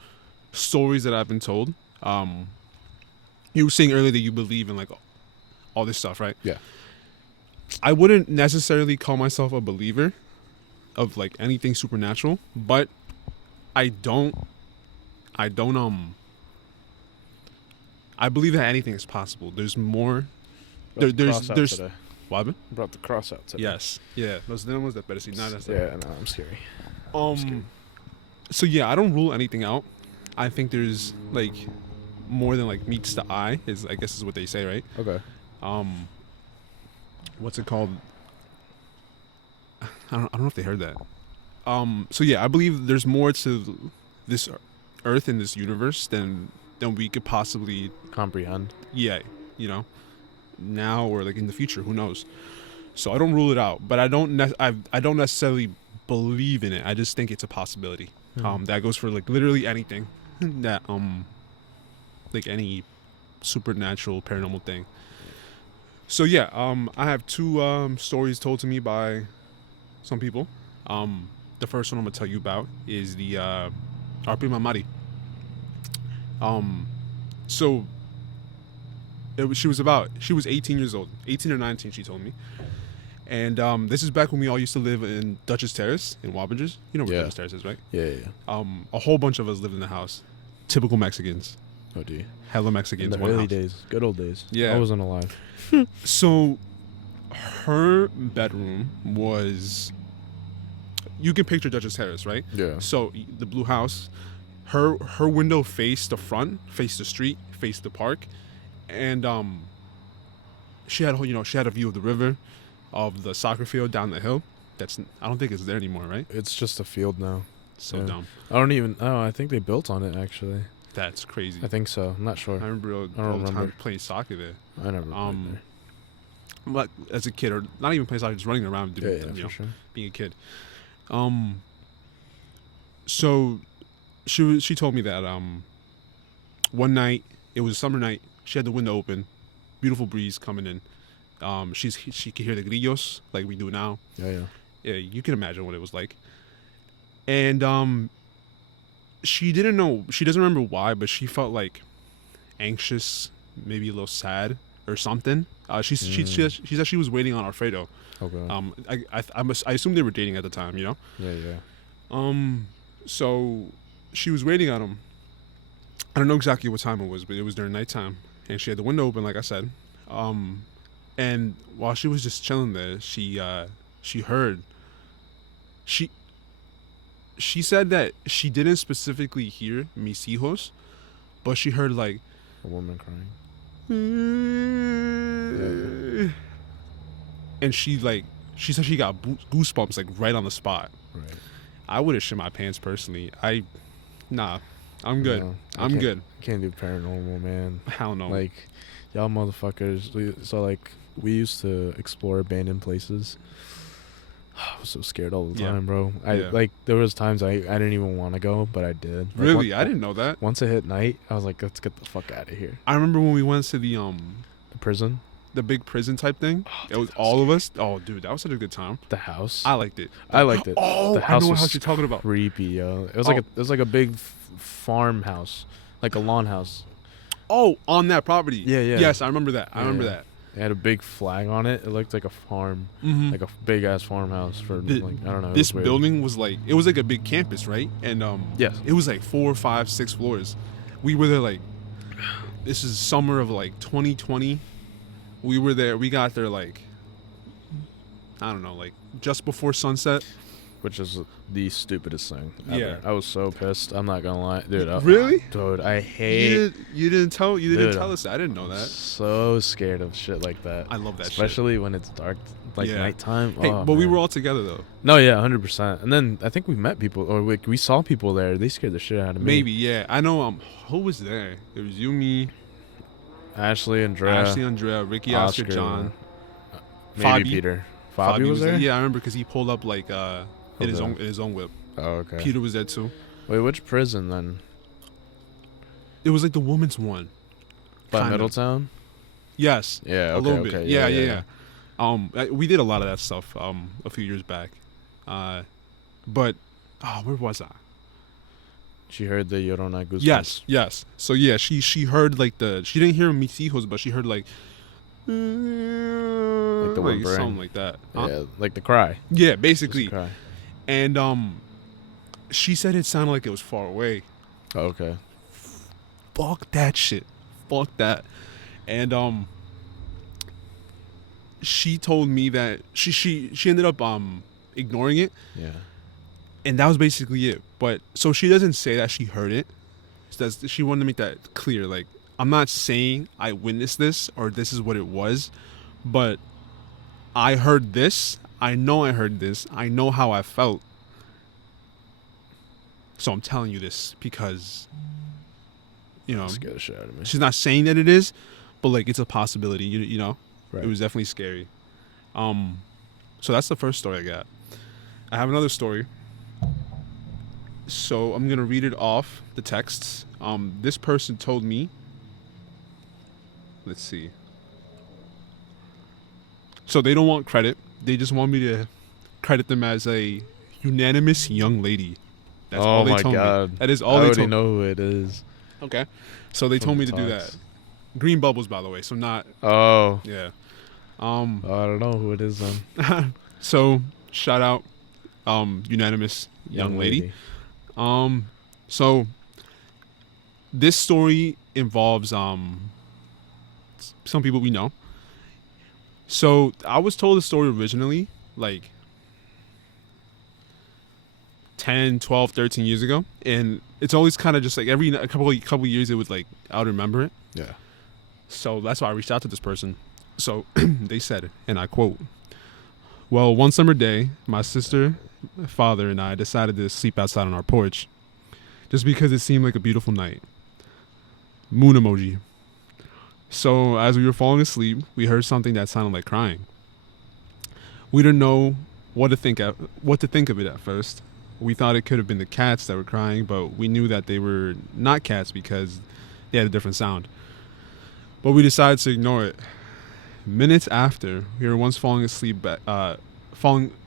stories that I've been told. You were saying earlier that you believe in like all this stuff, right? Yeah. I wouldn't necessarily call myself a believer of like anything supernatural, but I believe that anything is possible. There's more. There's today. What happened? Brought the cross out today. Yes. Yeah. Nos tenemos de persignar. Yeah, no, I'm scary. So yeah, I don't rule anything out. I think there's like more than like meets the eye I guess is what they say, right? Okay. What's it called? I don't know if they heard that. So yeah, I believe there's more to this earth and this universe than we could possibly comprehend. Yeah, now or like in the future, who knows? So I don't rule it out, but I don't necessarily believe in it. I just think it's a possibility. That goes for like literally anything that like any supernatural paranormal thing. So yeah, I have two stories told to me by some people. The first one I'm gonna tell you about is the our prima Mari. So she was 18 years old, 18 or 19, she told me. And this is back when we all used to live in Dutchess Terrace in Wappingers. You know where Dutchess Terrace is, right? Yeah. A whole bunch of us lived in the house. Typical Mexicans. Oh, dear. Hella Mexicans. In the early days. Good old days. Yeah. I wasn't alive. So her bedroom was... You can picture Dutchess Terrace, right? Yeah. So the blue house, her window faced the front, faced the street, faced the park. And she had a view of the river, of the soccer field down the hill. I don't think it's there anymore, right? It's just a field now. So dumb. I think they built on it, actually. That's crazy. I think so. I'm not sure. I remember all the time playing soccer there. I never played there. But as a kid, or not even playing soccer, just running around doing sure. being a kid. So she told me that one night, it was a summer night, she had the window open, beautiful breeze coming in. She could hear the grillos like we do now. Yeah, you can imagine what it was like. And she doesn't remember why, but she felt like anxious, maybe a little sad or something. She said she was waiting on Alfredo. Okay. I assume they were dating at the time, you know? Yeah. So she was waiting on him. I don't know exactly what time it was, but it was during nighttime, and she had the window open, like I said. And while she was just chilling there, she heard. She said that she didn't specifically hear mis hijos, but she heard like a woman crying. And she said she got goosebumps like right on the spot. Right. I would have shit my pants personally. I'm good. No, I'm good. I can't do paranormal, man. Hell no. Like, y'all motherfuckers. So like, we used to explore abandoned places. I was so scared all the time, bro. Like, there was times I didn't even want to go, but I did. Like, really? I didn't know that. Once it hit night, I was like, let's get the fuck out of here. I remember when we went to the prison. The big prison type thing. It was all of us. Oh, dude, that was such a good time. The house. I liked it. Oh, the house I know what house you're talking about. Creepy, yo. It was like a big farmhouse, like a lawn house. Oh, on that property. Yeah. Yes, I remember that. I remember that. It had a big flag on it. It looked like a farm, like a big ass farmhouse for like I don't know. This building was like a big campus, right? And yes, it was like 4, 5, 6 floors. We were there like, this is summer of like 2020. We were there. We got there like, I don't know, like just before sunset. Which is the stupidest thing ever. Yeah. I was so pissed. I'm not gonna lie, dude. Really? Dude, I hate. You didn't tell us that. I didn't know that. So scared of shit like that. I love that especially when it's dark, like nighttime. Hey, but we were all together though. No, yeah, 100%. And then I think we met people, or we saw people there. They scared the shit out of me. Maybe, yeah. I know. Who was there? It was you, me, Ashley, Andrea, Ricky, Oscar, John, maybe Fabi. Peter. Fabi was there? Yeah, I remember because he pulled up like in his own whip. Oh, okay. Peter was there too. Wait, which prison then? It was like the woman's one. By Middletown? Yes. Yeah, okay, a little bit. Okay. Yeah. We did a lot of that stuff a few years back. But where was I? She heard the Llorona goosebumps. Yes. So yeah, she heard like she didn't hear mis hijos, but she heard like the whimpering. Something like that. Yeah, like the cry. Yeah, basically. Cry. And she said it sounded like it was far away. Oh, okay. Fuck that shit. Fuck that. And she told me that she ended up ignoring it. Yeah. And that was basically it. But so she doesn't say that she heard it. She wanted to make that clear. Like, I'm not saying I witnessed this or this is what it was, but I heard this. I know I heard this. I know how I felt. So I'm telling you this because, you know, scared the shit out of me. She's not saying that it is, but like it's a possibility. You know, right. It was definitely scary. So that's the first story I got. I have another story. So I'm gonna read it off the texts. This person told me. Let's see. So they don't want credit. They just want me to credit them as a unanimous young lady. That's all they told me. That is all they told me. I already know who it is. Okay. So they told me to do that. Green bubbles, by the way. So not. Oh. Yeah. I don't know who it is then. So shout out, unanimous young lady. So this story involves some people we know. So I was told the story originally like 10, 12, 13 years ago, and it's always kind of just like a couple of years it would like I would remember it. Yeah. So that's why I reached out to this person. So they said, and I quote, "Well, one summer day, my sister, father, and I decided to sleep outside on our porch just because it seemed like a beautiful night." Moon emoji. "So as we were falling asleep, we heard something that sounded like crying. We didn't know what to think of it at first. We thought it could have been the cats that were crying, but we knew that they were not cats because they had a different sound. But we decided to ignore it. Minutes after, we were once falling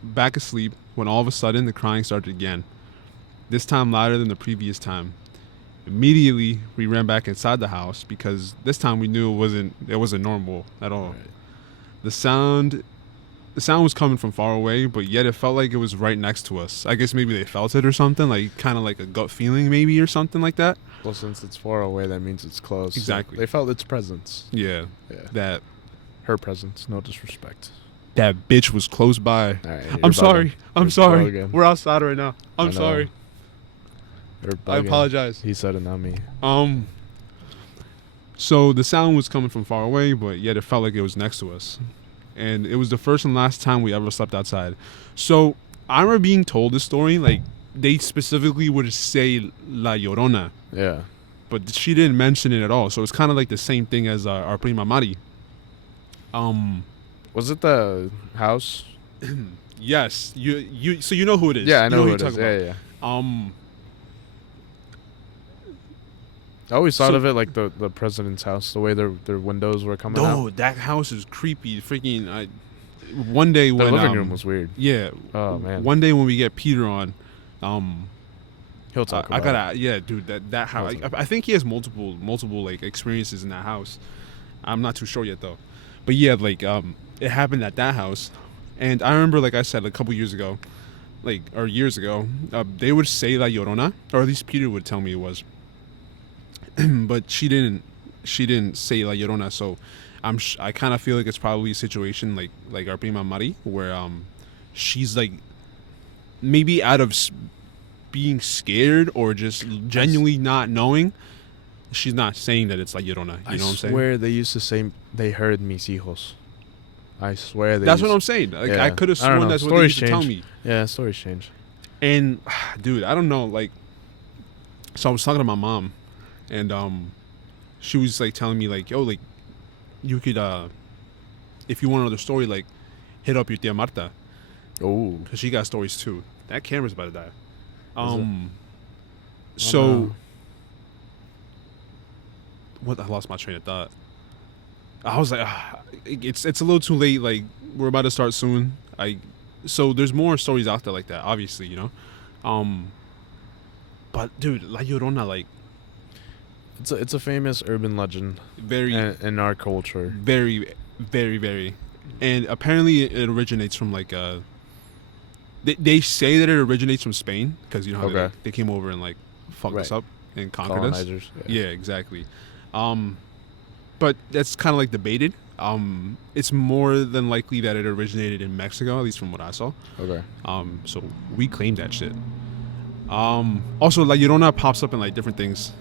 back asleep when all of a sudden the crying started again. This time louder than the previous time. Immediately, we ran back inside the house because this time we knew it wasn't normal at all. Right. The sound was coming from far away, but yet it felt like it was right next to us. I guess maybe they felt it or something, like kind of like a gut feeling maybe or something like that. Well, since it's far away, that means it's close. Exactly. So they felt its presence. Yeah. Her presence. No disrespect. That bitch was close by. All right, I'm sorry. We're outside right now. I'm sorry. I apologize. He said it, not me. So the sound was coming from far away, but yet it felt like it was next to us. And it was the first and last time we ever slept outside. So I remember being told this story, like they specifically would say La Llorona. Yeah. But she didn't mention it at all. So it's kind of like the same thing as our prima Mari. Was it the house? Yes. So you know who it is. Yeah, I know who it is. Yeah. I always thought of it like the president's house, the way their windows were coming out. No, that house is creepy. Freaking. One day when the living room was weird. Yeah. Oh man. One day when we get Peter on, he'll talk about it. Yeah, dude. That house. I think he has multiple like experiences in that house. I'm not too sure yet though, but yeah, like it happened at that house, and I remember, like I said, a couple years ago, years ago, they would say La Llorona, or at least Peter would tell me it was. But she didn't say La Llorona, so I kind of feel like it's probably a situation like our prima Mari, where she's like maybe out of being scared or just genuinely not knowing, she's not saying that it's La Llorona. You know what I'm saying? I swear they used to say they heard mis hijos. I swear that's what I'm saying. Like I could have sworn that's what they used to tell me. Yeah, stories change. And dude, I don't know. Like, so I was talking to my mom. And she was like telling me like, yo, like you could if you want another story, like hit up your tia Marta. Oh, because she got stories too. That camera's about to die. No. What? I lost my train of thought. I was like, it's a little too late. Like we're about to start soon. So there's more stories out there like that, obviously, you know. But dude, La Llorona, like. It's a famous urban legend. Very in our culture. Very, very, very, and apparently it originates from like They say that it originates from Spain because you know how they came over and like fucked us up and conquered us. Yeah, exactly. But that's kind of like debated. It's more than likely that it originated in Mexico, at least from what I saw. Okay. So we claim that shit. Also, La Llorona pops up in like different things.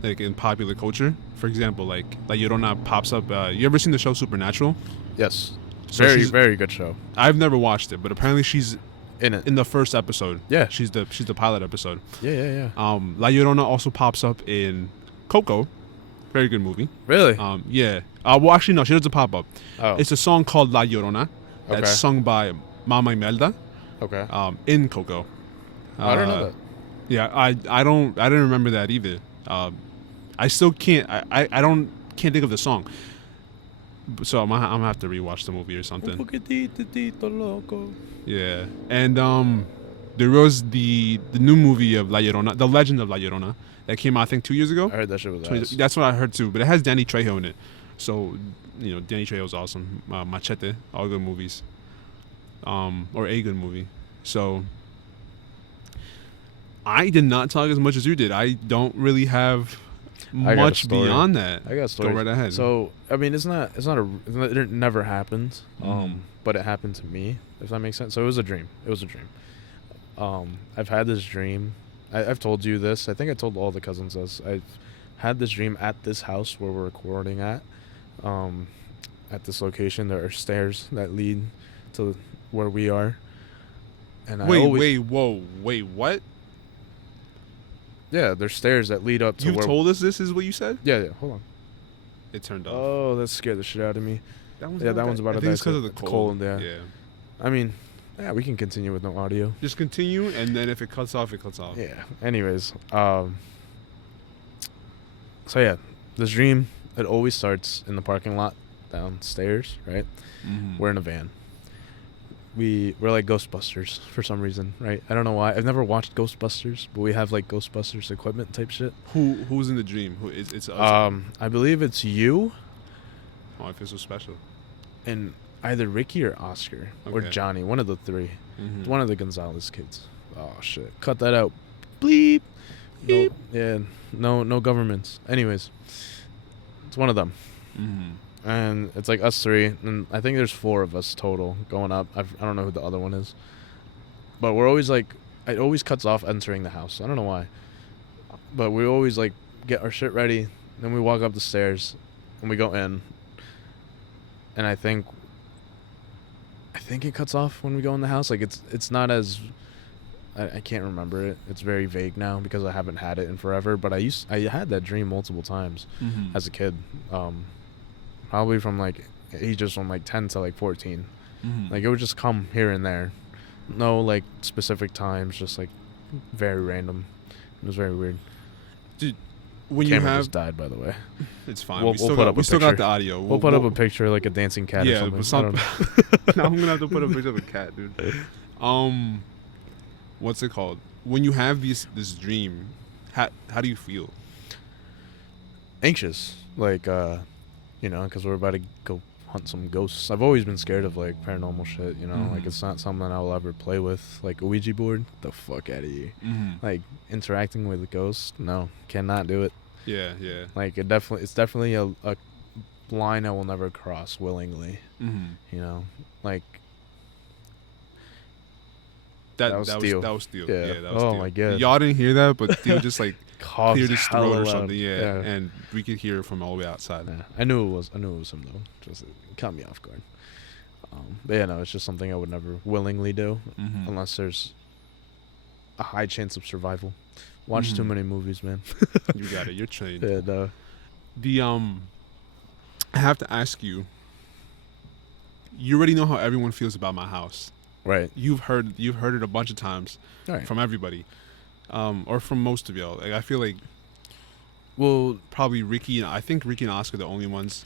Like in popular culture, for example, like La Llorona pops up. You ever seen the show Supernatural? Yes. So very good show. I've never watched it, but apparently she's in it in the first episode. Yeah. She's the pilot episode. Yeah. La Llorona also pops up in Coco. Very good movie. Really? Yeah. Well, actually, no, she doesn't pop up. Oh. It's a song called La Llorona. that's Okay. sung by Mama Imelda Okay. in Coco. I don't know that. Yeah, I didn't remember that either. I still can't can't think of the song. So I'm gonna have to rewatch the movie or something. Yeah, and there was the new movie of La Llorona, The Legend of La Llorona, that came out I think 2 years ago. I heard that shit was ass. That's what I heard too, but it has Danny Trejo in it. So Danny Trejo's awesome. Machete, all good movies. Or a good movie. So I did not talk as much as you did. I don't really have much beyond that. I got a story. Go right ahead. So I mean, it never happened. But it happened to me, if that makes sense. So it was a dream. I've had this dream. I've told you this. I think I told all the cousins this. I've had this dream at this house where we're recording at. At this location, there are stairs that lead to where we are. And wait, what? Yeah, there's stairs that lead up to. You've told us this is what you said? Yeah. Hold on. It turned off. Oh, that scared the shit out of me. That one's about I think it's because of the cold. Yeah. I mean, yeah, we can continue with no audio. Just continue, and then if it cuts off, it cuts off. Yeah. Anyways, so yeah, this dream, it always starts in the parking lot downstairs, right? Mm-hmm. We're in a van. We're like Ghostbusters for some reason, right? I don't know why. I've never watched Ghostbusters, but we have like Ghostbusters equipment type shit. Who's in the dream? It's us? I believe it's you. Oh, I feel so special. And either Ricky or Oscar or Johnny, one of the three. Mm-hmm. One of the Gonzalez kids. Oh shit! Cut that out. Bleep. Bleep. No, yeah. No governments. Anyways, it's one of them. Mm-hmm. And it's like us three, and I think there's 4 of us total going up. I don't know who the other one is, but we're always like, it always cuts off entering the house. I don't know why, but we always like get our shit ready, then we walk up the stairs, and we go in. And I think it cuts off when we go in the house. Like it's not as, I can't remember it. It's very vague now because I haven't had it in forever. But I had that dream multiple times as a kid. Probably from like ages from like 10 to like 14. Like it would just come here and there. No like specific times, just like very random. It was very weird. Dude, when Camera you have just died, by the way. It's fine. We'll we still put got the audio. We'll put up a picture like a dancing cat or something. Now I'm gonna have to put a picture of a cat, dude. What's it called? When you have this dream, how do you feel? Anxious, like because we're about to go hunt some ghosts. I've always been scared of like paranormal shit, like it's not something I will ever play with. Like a Ouija board, the fuck out of here. Like interacting with a ghost, no, cannot do it. Yeah. Like it's definitely a line I will never cross willingly. Like that was Theo. That was Theo. Yeah, that was Theo. My god. Y'all didn't hear that, but Theo just like cleared his throat or something. Yeah, and we could hear it from all the way outside. Yeah. I knew it was him though. Just it caught me off guard. But yeah, no, it's just something I would never willingly do unless there's a high chance of survival. Watch too many movies, man. You got it. You're trained. Yeah, no. I have to ask you. You already know how everyone feels about my house. Right. You've heard it a bunch of times from everybody, or from most of y'all. Like I feel like, well, probably Ricky. I think Ricky and Oscar are the only ones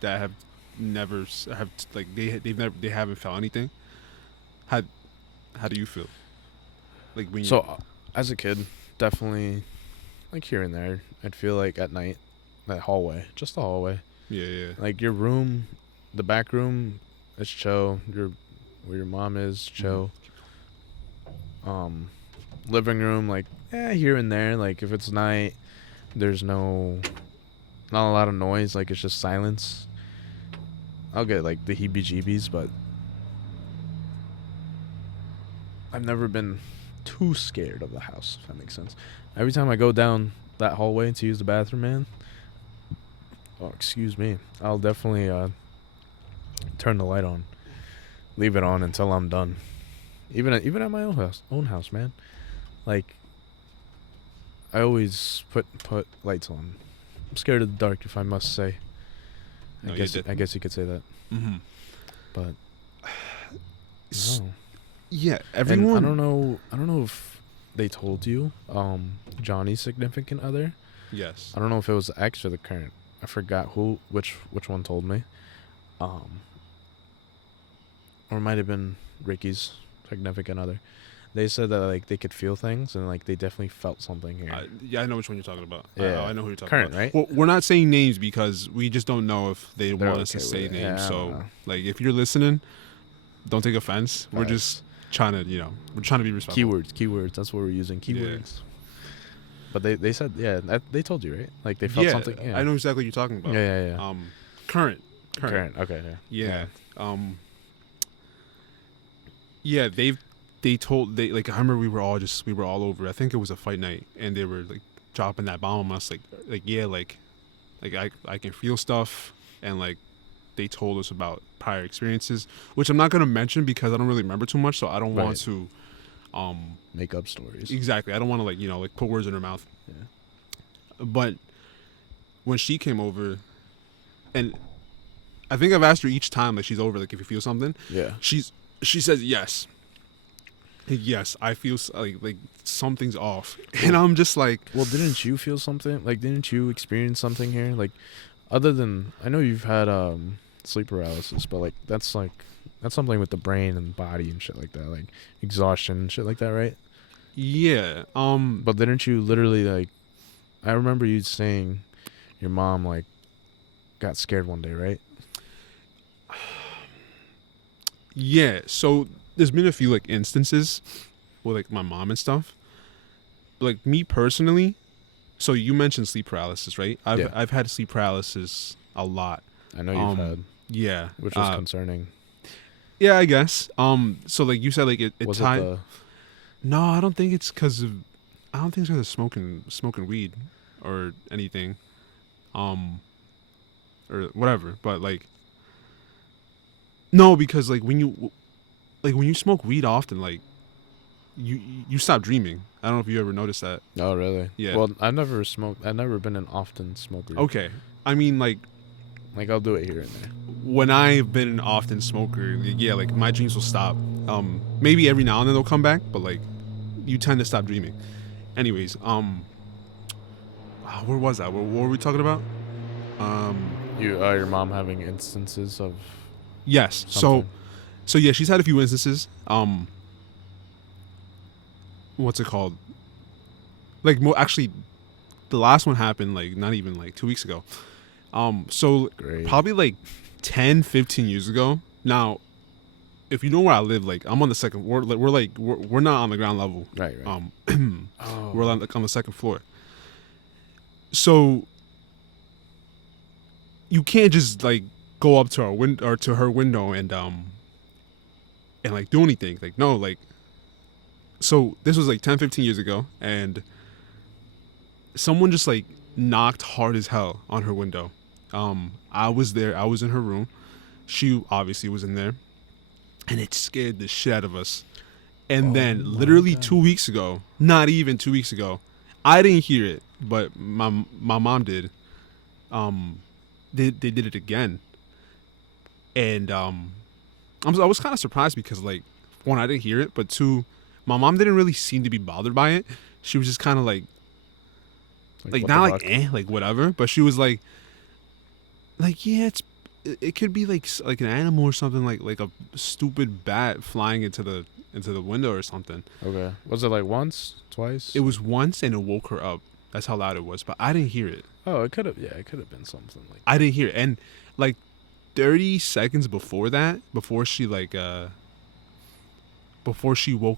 that have never have like they haven't felt anything. How do you feel? Like when as a kid, definitely, like here and there, I'd feel like at night, that hallway, just the hallway. Yeah. Like your room, the back room, it's chill. Where your mom is, chill. Living room, like, here and there. Like, if it's night, there's not a lot of noise. Like, it's just silence. I'll get, like, the heebie-jeebies, but I've never been too scared of the house, if that makes sense. Every time I go down that hallway to use the bathroom, man, excuse me, I'll definitely turn the light on. Leave it on until I'm done. Even at my own house, man. Like, I always put lights on. I'm scared of the dark, if I must say. I guess you could say that. Mm-hmm. But No. Yeah, And everyone. I don't know if they told you, Johnny's significant other. Yes. I don't know if it was the ex or the current. I forgot which one told me. Or it might have been Ricky's significant other. They said that like they could feel things and like they definitely felt something here. Yeah, I know which one you're talking about. Yeah. I know who you're talking Current, about. right? Well, we're not saying names because we just don't know if they They're want us to okay say with it. names. Yeah, I don't So, know. like, if you're listening, don't take offense. We're Facts. just trying to, we're trying to be respectful. Keywords. That's what we're using. Keywords. But they said, they told you, right? Like they felt something. Yeah, I know exactly what you're talking about. Yeah. Current. Okay. Yeah. Yeah, they told I remember we were all over. I think it was a fight night, and they were like dropping that bomb on us, like I can feel stuff, and like they told us about prior experiences, which I'm not gonna mention because I don't really remember too much, so I don't want to make up stories. Exactly. I don't want to like put words in her mouth. Yeah. But when she came over, and I think I've asked her each time like she's over, like if you feel something. Yeah. She says yes. Yes, I feel like something's off, and I'm just like. Well, didn't you feel something? Like, didn't you experience something here? Like, other than I know you've had sleep paralysis, but like that's something with the brain and body and shit like that, like exhaustion and shit like that, right? Yeah. But didn't you literally like? I remember you saying your mom like got scared one day, right? Yeah. So there's been a few like instances with like my mom and stuff. Like me personally, so you mentioned sleep paralysis, right? I've had sleep paralysis a lot. I know you've had. Yeah. Which was concerning. Yeah, I guess. So like you said, like it Was tied. it the? No, I don't think it's because of. I don't think it's because of smoking weed, or anything, or whatever. But like, no, because like when you smoke weed often, like, you stop dreaming. I don't know if you ever noticed that. Oh really? Yeah. Well, I've never smoked. I've never been an often smoker. Okay. I mean, like I'll do it here and there. When I've been an often smoker, yeah, like my dreams will stop. Maybe every now and then they'll come back, but like you tend to stop dreaming. Anyways, where was that? What were we talking about? Your mom having instances of. Yes. Something. So yeah, she's had a few instances. What's it called? Like, actually, the last one happened like not even like 2 weeks ago. So Great. probably like 10, 15 years ago. Now, if you know where I live, like I'm on the second. We're not on the ground level. Right. We're on the second floor. So you can't just like go up to our window or to her window and like do anything. Like no, like. So this was like 10, 15 years ago, and someone just like knocked hard as hell on her window. I was there. I was in her room. She obviously was in there, and it scared the shit out of us. And then literally 2 weeks ago, not even 2 weeks ago, I didn't hear it, but my mom did. They did it again, and I was kind of surprised because like one, I didn't hear it, but two, my mom didn't really seem to be bothered by it. She was just kind of like not like like whatever, but she was like yeah, it could be like an animal or something, like a stupid bat flying into the window or something. Okay. Was it like once, twice? It was once, and it woke her up. That's how loud it was, but I didn't hear it. Oh, it could have. Yeah, it could have been something like. I didn't hear it, and like 30 seconds before that, before she woke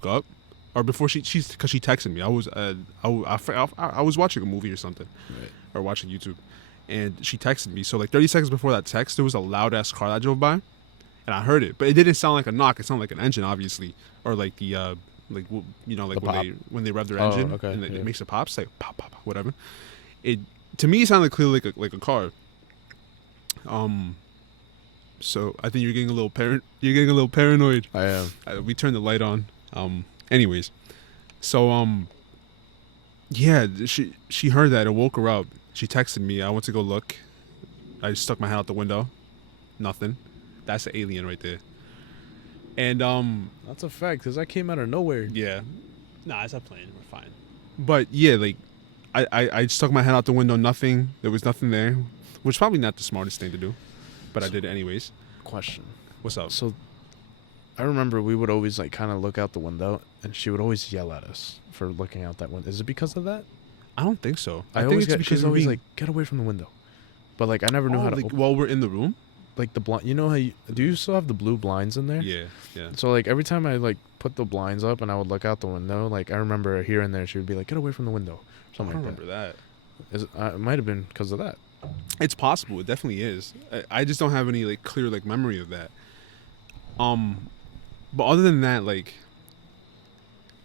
up, or before because she texted me. I was watching a movie or something, Right. or watching YouTube, and she texted me. So like 30 seconds before that text, there was a loud ass car that drove by, and I heard it, but it didn't sound like a knock. It sounded like an engine, obviously, or like the like when they rev their engine, okay, and it makes a pop, it's like pop pop, whatever. It to me it sounded clearly like a car. So I think you're getting a little paranoid. I am. We turned the light on. Anyways, so yeah, she heard that. It woke her up. She texted me. I went to go look. I just stuck my head out the window. Nothing. That's an alien right there. And That's a fact, because that came out of nowhere. yeah, nah, I stopped playing. We're fine. But yeah, like I stuck my head out the window. Nothing. There was nothing there, which is probably not the smartest thing to do, but I did it anyways. Question. What's up? So, I remember we would always like kind of look out the window, and she would always yell at us for looking out that window. Is it because of that? I don't think so. I think always it's get, because she's always like, get away from the window. But like I never knew how to like open, while we're in the room. like the blind. You know how do you still have the blue blinds in there? Yeah, yeah. So like every time I like put the blinds up and I would look out the window, like I remember here and there she would be like, get away from the window. I Something don't like remember that. It might have been because of that. It's possible. It definitely is. I just don't have any like clear like memory of that. But other than that, like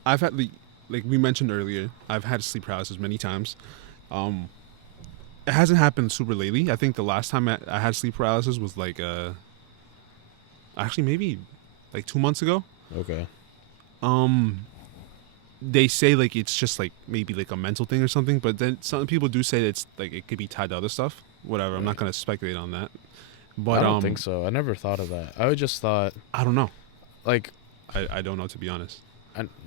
I've had like we mentioned earlier, I've had sleep paralysis many times. It hasn't happened super lately. I think the last time I had sleep paralysis was like actually maybe like 2 months ago. Okay. They say like it's just like maybe like a mental thing or something, but then some people do say that it's like it could be tied to other stuff. Whatever. I'm not gonna speculate on that. But I don't think so. I never thought of that. I just thought I don't know. like I don't know, to be honest.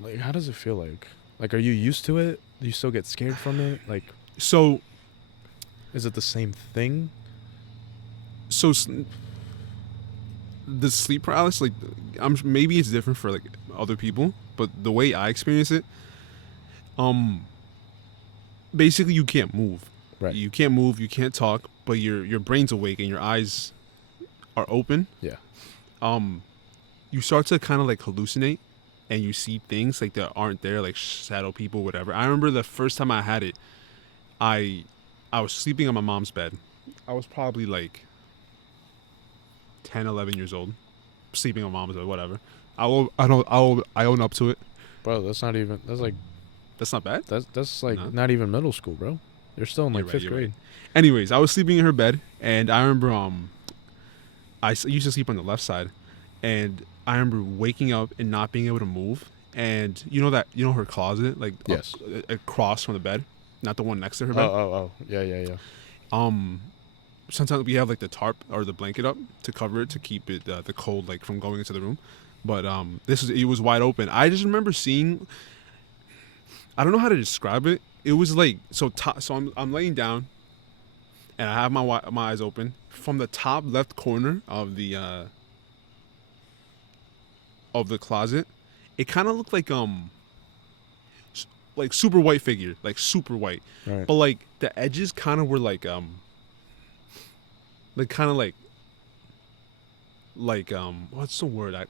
like how does it feel like? Like are you used to it? Do you still get scared from it? Like So is it the same thing? The sleep paralysis, like maybe it's different for like other people, but the way I experience it, basically you can't move. Right. You can't move, you can't talk, but your brain's awake and your eyes are open. Yeah. You start to kind of like hallucinate, and you see things like that aren't there, like shadow people, whatever. I remember the first time I had it, I was sleeping on my mom's bed. I was probably like 10, 11 years old, sleeping on mom's bed, whatever. I own up to it. Bro, that's not even That's not bad. That's like No. not even middle school, bro. You're still in like You're right, fifth you're grade. right. Anyways, I was sleeping in her bed, and I remember used to sleep on the left side, and I remember waking up and not being able to move. And you know her closet, like Yes. across from the bed, not the one next to her Oh, bed. oh, yeah. Sometimes we have like the tarp or the blanket up to cover it to keep it the cold like from going into the room. But it was wide open. I just remember seeing. I don't know how to describe it. It was like so I'm laying down, and I have my eyes open. From the top left corner of the closet, it kind of looked like super white figure, like super white. Right. But like the edges kind of were like kind of like what's the word I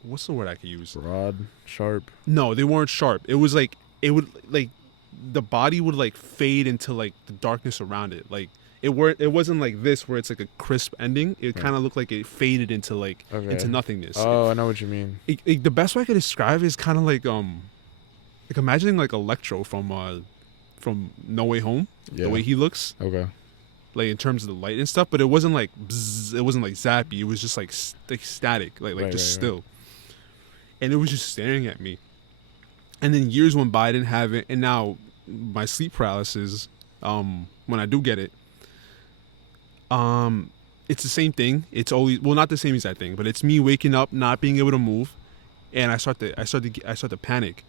could use? Broad, sharp. No, they weren't sharp. It was like it would like the body would like fade into like the darkness around it. Like it wasn't like this where it's like a crisp ending. It kind of looked like it faded into like into nothingness. Oh, I know what you mean. The best way I could describe it is kind of like imagining like Electro from No Way Home. Yeah. The way he looks. Okay. Like in terms of the light and stuff, but it wasn't like bzzz, it wasn't like zappy. It was just like static, like just still. And it was just staring at me. And then years went by, I didn't have it, and now my sleep paralysis, when I do get it, it's the same thing. It's always not the same exact thing, but it's me waking up, not being able to move, and I start to panic.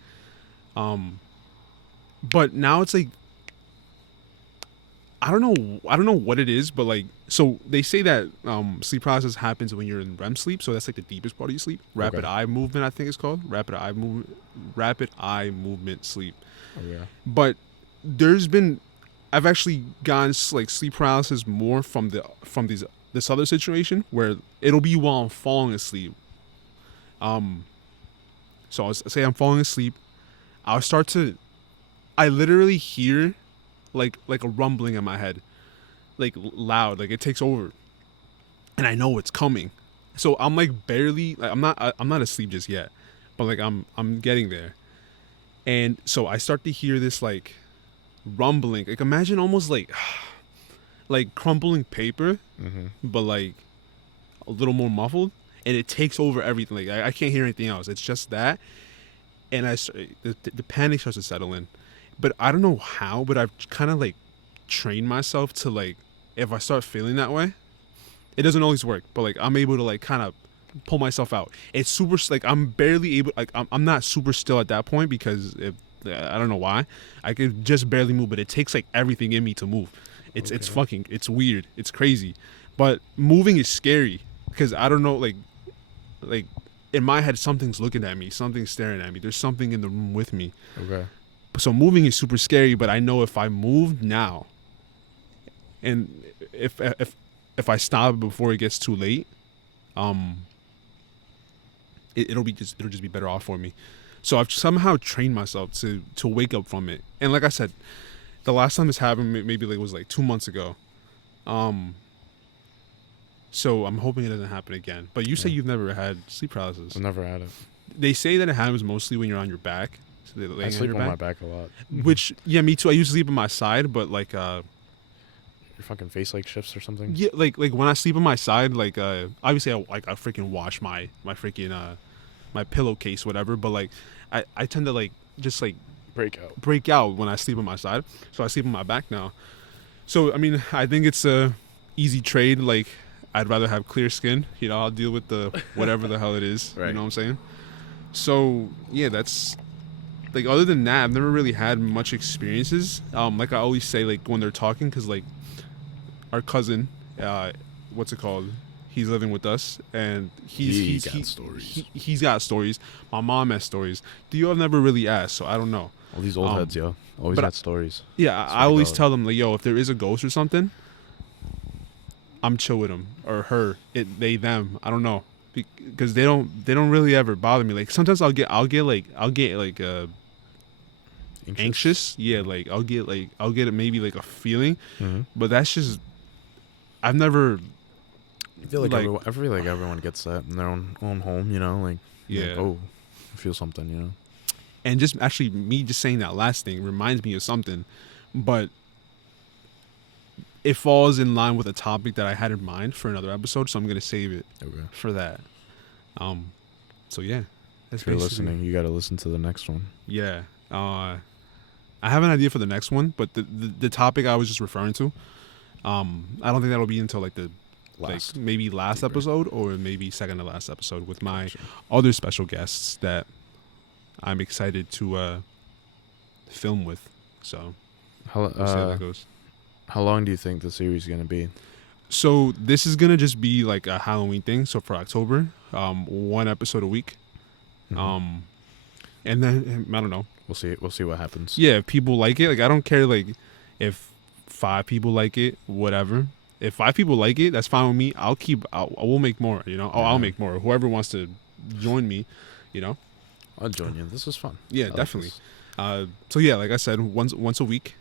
But now it's like I don't know what it is, but like so they say that sleep paralysis happens when you're in REM sleep, so that's like the deepest part of your sleep. Rapid eye movement, I think it's called rapid eye movement sleep. Oh yeah. But I've actually gotten like sleep paralysis more from this other situation where it'll be while I'm falling asleep. So say I'm falling asleep, I literally hear like a rumbling in my head, like loud, like it takes over, and I know it's coming. So I'm like barely, like I'm not asleep just yet, but like I'm getting there, and so I start to hear this like rumbling, like imagine almost like crumbling paper, but like a little more muffled, and it takes over everything. Like I can't hear anything else. It's just that, and the panic starts to settle in. But I don't know how, but I've kind of like trained myself to like, if I start feeling that way, it doesn't always work, but like I'm able to like kind of pull myself out. It's super like I'm barely able. Like I'm not super still at that point because I don't know why. I could just barely move, but it takes like everything in me to move. It's weird. It's crazy, but moving is scary because I don't know like in my head something's looking at me, something's staring at me. There's something in the room with me. Okay. So moving is super scary, but I know if I move now, and if I stop before it gets too late, it'll just be better off for me. So I've somehow trained myself to wake up from it. And like I said, the last time this happened maybe like was like 2 months ago. So I'm hoping it doesn't happen again. But you say you've never had sleep paralysis. I've never had it. They say that it happens mostly when you're on your back. So I sleep on my back a lot. Which, yeah, me too. I used to sleep on my side, but like your fucking face like shifts or something. yeah, like when I sleep on my side, like obviously I freaking wash my freaking my pillowcase, whatever. But like I tend to like just like break out when I sleep on my side. So I sleep on my back now. So I mean, I think it's a easy trade. Like I'd rather have clear skin. You know, I'll deal with the whatever the hell it is. Right. You know what I'm saying? So yeah, that's like other than that, I've never really had much experiences. Like I always say, like when they're talking, because like our cousin, what's it called? He's living with us, and he's got stories. He's got stories. My mom has stories. Theo, I've never really asked, so I don't know. All these old heads, yo, always got stories. Yeah, I always tell them like, yo, if there is a ghost or something, I'm chill with them or her, they, them. I don't know, because they don't really ever bother me. Like sometimes I'll get anxious. Yeah, like I'll get maybe like a feeling, but that's just I've never. I feel like everyone gets that in their own home, you know, like yeah. Oh, I feel something, you know. And just actually me just saying that last thing reminds me of something, but it falls in line with a topic that I had in mind for another episode, so I'm gonna save it for that. So yeah, if you're listening, you got to listen to the next one. Yeah. I have an idea for the next one, but the topic I was just referring to, I don't think that'll be until like the maybe last episode or maybe second to last episode with my other special guests that I'm excited to film with. So we'll see how that goes. How long do you think the series is gonna be? So this is gonna just be like a Halloween thing. So for October, 1 episode a week. And then I don't know. We'll see what happens. Yeah, if people like it, like I don't care. Like if 5 people like it, whatever. If 5 people like it, that's fine with me. I will make more. You know. Oh, I'll make more. Whoever wants to join me, you know. I'll join you. This is fun. Yeah, definitely. So yeah, like I said, once a week.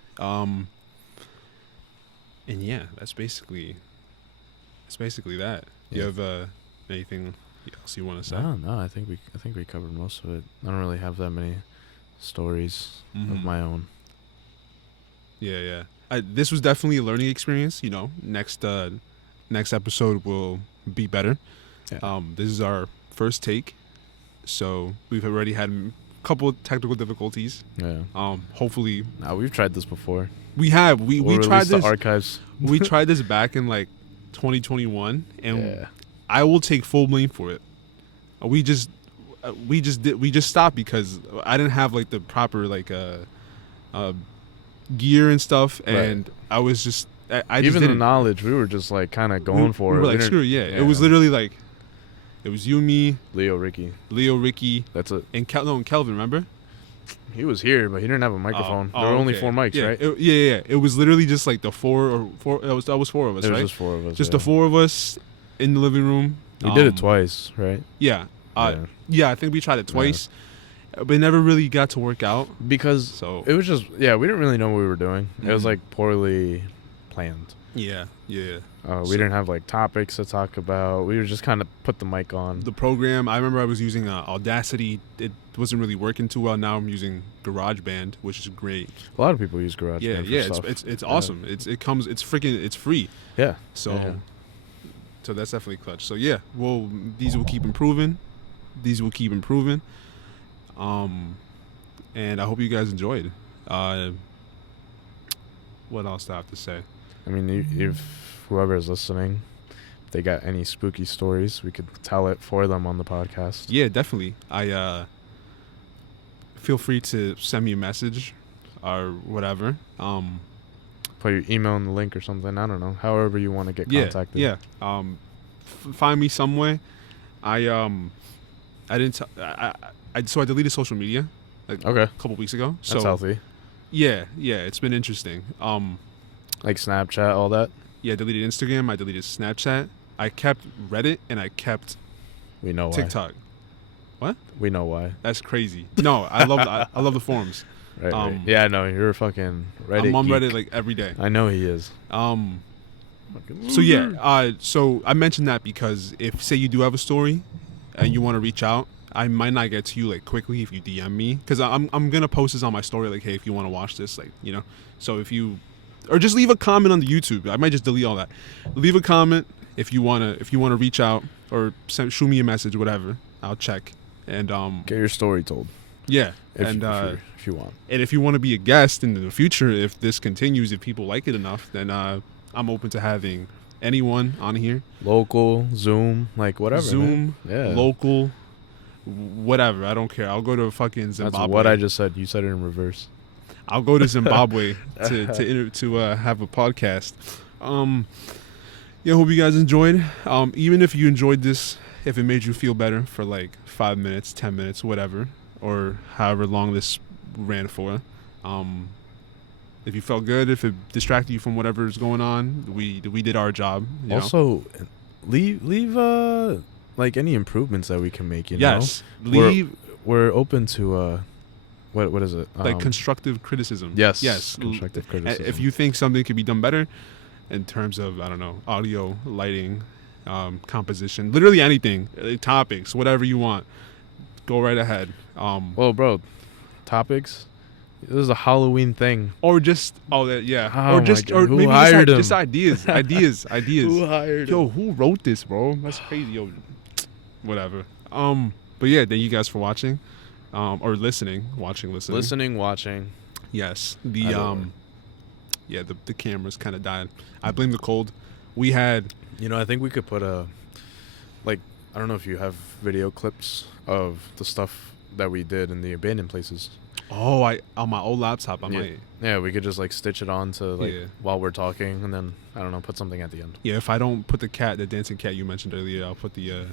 And yeah, that's basically that. Do you have anything else you want to say? No. I think we covered most of it. I don't really have that many stories of my own. Yeah. This was definitely a learning experience. You know, next episode will be better. Yeah. This is our first take, so we've already had a couple of technical difficulties. Yeah. Hopefully. We've tried this before. We have. We tried this. The archives. We tried this back in like 2021, and I will take full blame for it. We just stopped because I didn't have like the proper like gear and stuff, and I was just I even just the knowledge we were just like kind of going for it. We were like screw it, yeah. It was literally like it was you, me, Leo, Ricky. That's it. And Kelvin, remember? He was here, but he didn't have a microphone. There were only 4 mics, right? It was literally just like the four. That was 4 of us, right? It was just 4 of us. Just the 4 of us in the living room. We did it twice, right? Yeah. I think we tried it twice, but it never really got to work out because it was just we didn't really know what we were doing. It was like poorly planned. Yeah. We didn't have like topics to talk about. We were just kind of put the mic on. The program, I remember I was using Audacity. It wasn't really working too well. Now I'm using GarageBand, which is great. A lot of people use GarageBand. Yeah, it's awesome. It's free. Yeah. So that's definitely clutch. So yeah, well, these will keep improving. And I hope you guys enjoyed. What else do I have to say? I mean, if whoever is listening, they got any spooky stories, we could tell it for them on the podcast. Yeah, definitely. I feel free to send me a message or whatever. Put your email in the link or something. I don't know. However you want to get contacted. Yeah. Find me some way. I didn't. So I deleted social media. Like Okay. a couple weeks ago. So That's healthy. Yeah, it's been interesting. Like Snapchat, all that. Yeah, I deleted Instagram. I deleted Snapchat. I kept Reddit and I kept We know why. TikTok. What? We know why. That's crazy. No, I love the forums. Right. Yeah, no, you're a fucking Reddit. I'm on geek. Reddit like every day. I know he is. So yeah, so I mentioned that because if say you do have a story and you want to reach out, I might not get to you like quickly if you DM me, because I'm gonna post this on my story like, hey, if you want to watch this, like, you know. So if you, or just leave a comment on the YouTube. I might just delete all that. Leave a comment if you wanna reach out or shoot me a message, whatever. I'll check and Get your story told. Yeah, If you want. And if you want to be a guest in the future, if this continues, if people like it enough, then I'm open to having anyone on here. Local, Zoom, like whatever. Zoom, man. Yeah. local, whatever. I don't care. I'll go to fucking Zimbabwe. That's what I just said. You said it in reverse. I'll go to Zimbabwe to have a podcast. Yeah, hope you guys enjoyed. Even if you enjoyed this, if it made you feel better for like 5 minutes, 10 minutes, whatever, or however long this ran for. If you felt good, if it distracted you from whatever is going on, we did our job. You also, leave like any improvements that we can make. Yes, we're open to what is it? Like constructive criticism. Yes, constructive criticism. If you think something could be done better, in terms of, I don't know, audio, lighting, composition, literally anything, topics, whatever you want, go right ahead. Well, bro, topics. This is a Halloween thing. Or just yeah. Oh or just my God. or Who maybe hired him? just ideas. Who hired Yo, him? who wrote this, bro? That's crazy. Yo, whatever. But yeah, thank you guys for watching. Or listening. Watching. Yes. Yeah, the cameras kind of died. I blame the cold. We had, I think we could put I don't know if you have video clips of the stuff that we did in the abandoned places. on my old laptop, I might. Yeah, we could just stitch it on to while we're talking, and then I don't know, put something at the end. Yeah, if I don't put the dancing cat you mentioned earlier, I'll put the Yeah,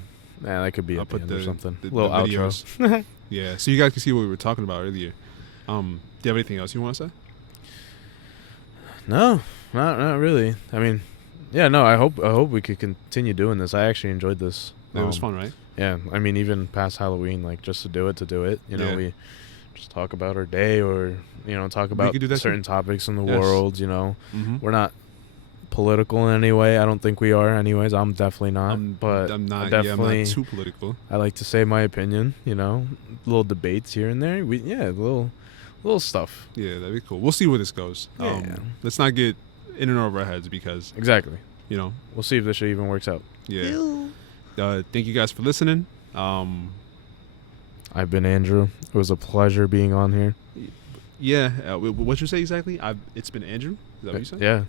that could be I'll at the put end or something. the Little videos. outro. Yeah, so you guys can see what we were talking about earlier. Do you have anything else you want to say? No, not really. I mean, yeah, no. I hope we could continue doing this. I actually enjoyed this. It was fun, right? Yeah, I mean, even past Halloween, just to do it. We just talk about our day, or talk about certain topics in the world. Mm-hmm. We're not political in any way. I don't think we are. Anyways, I'm definitely not. But I'm not. Definitely, I'm not too political. I like to say my opinion. Little debates here and there. Little stuff. Yeah, that'd be cool. We'll see where this goes. Yeah. Let's not get in and over our heads because exactly. We'll see if this shit even works out. Yeah. Thank you guys for listening. I've been Andrew. It was a pleasure being on here. Yeah. What you say exactly? It's been Andrew. Is that what you said? Yeah.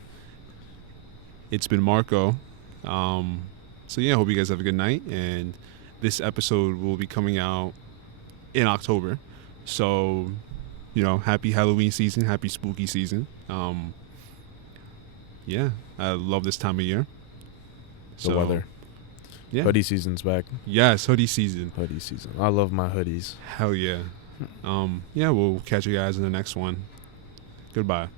It's been Marco. So yeah, I hope you guys have a good night. And this episode will be coming out in October. So, happy Halloween season, happy spooky season. Yeah, I love this time of year. The weather. Yeah. Hoodie season's back. Yes, hoodie season. I love my hoodies. Hell yeah. Yeah, we'll catch you guys in the next one. Goodbye.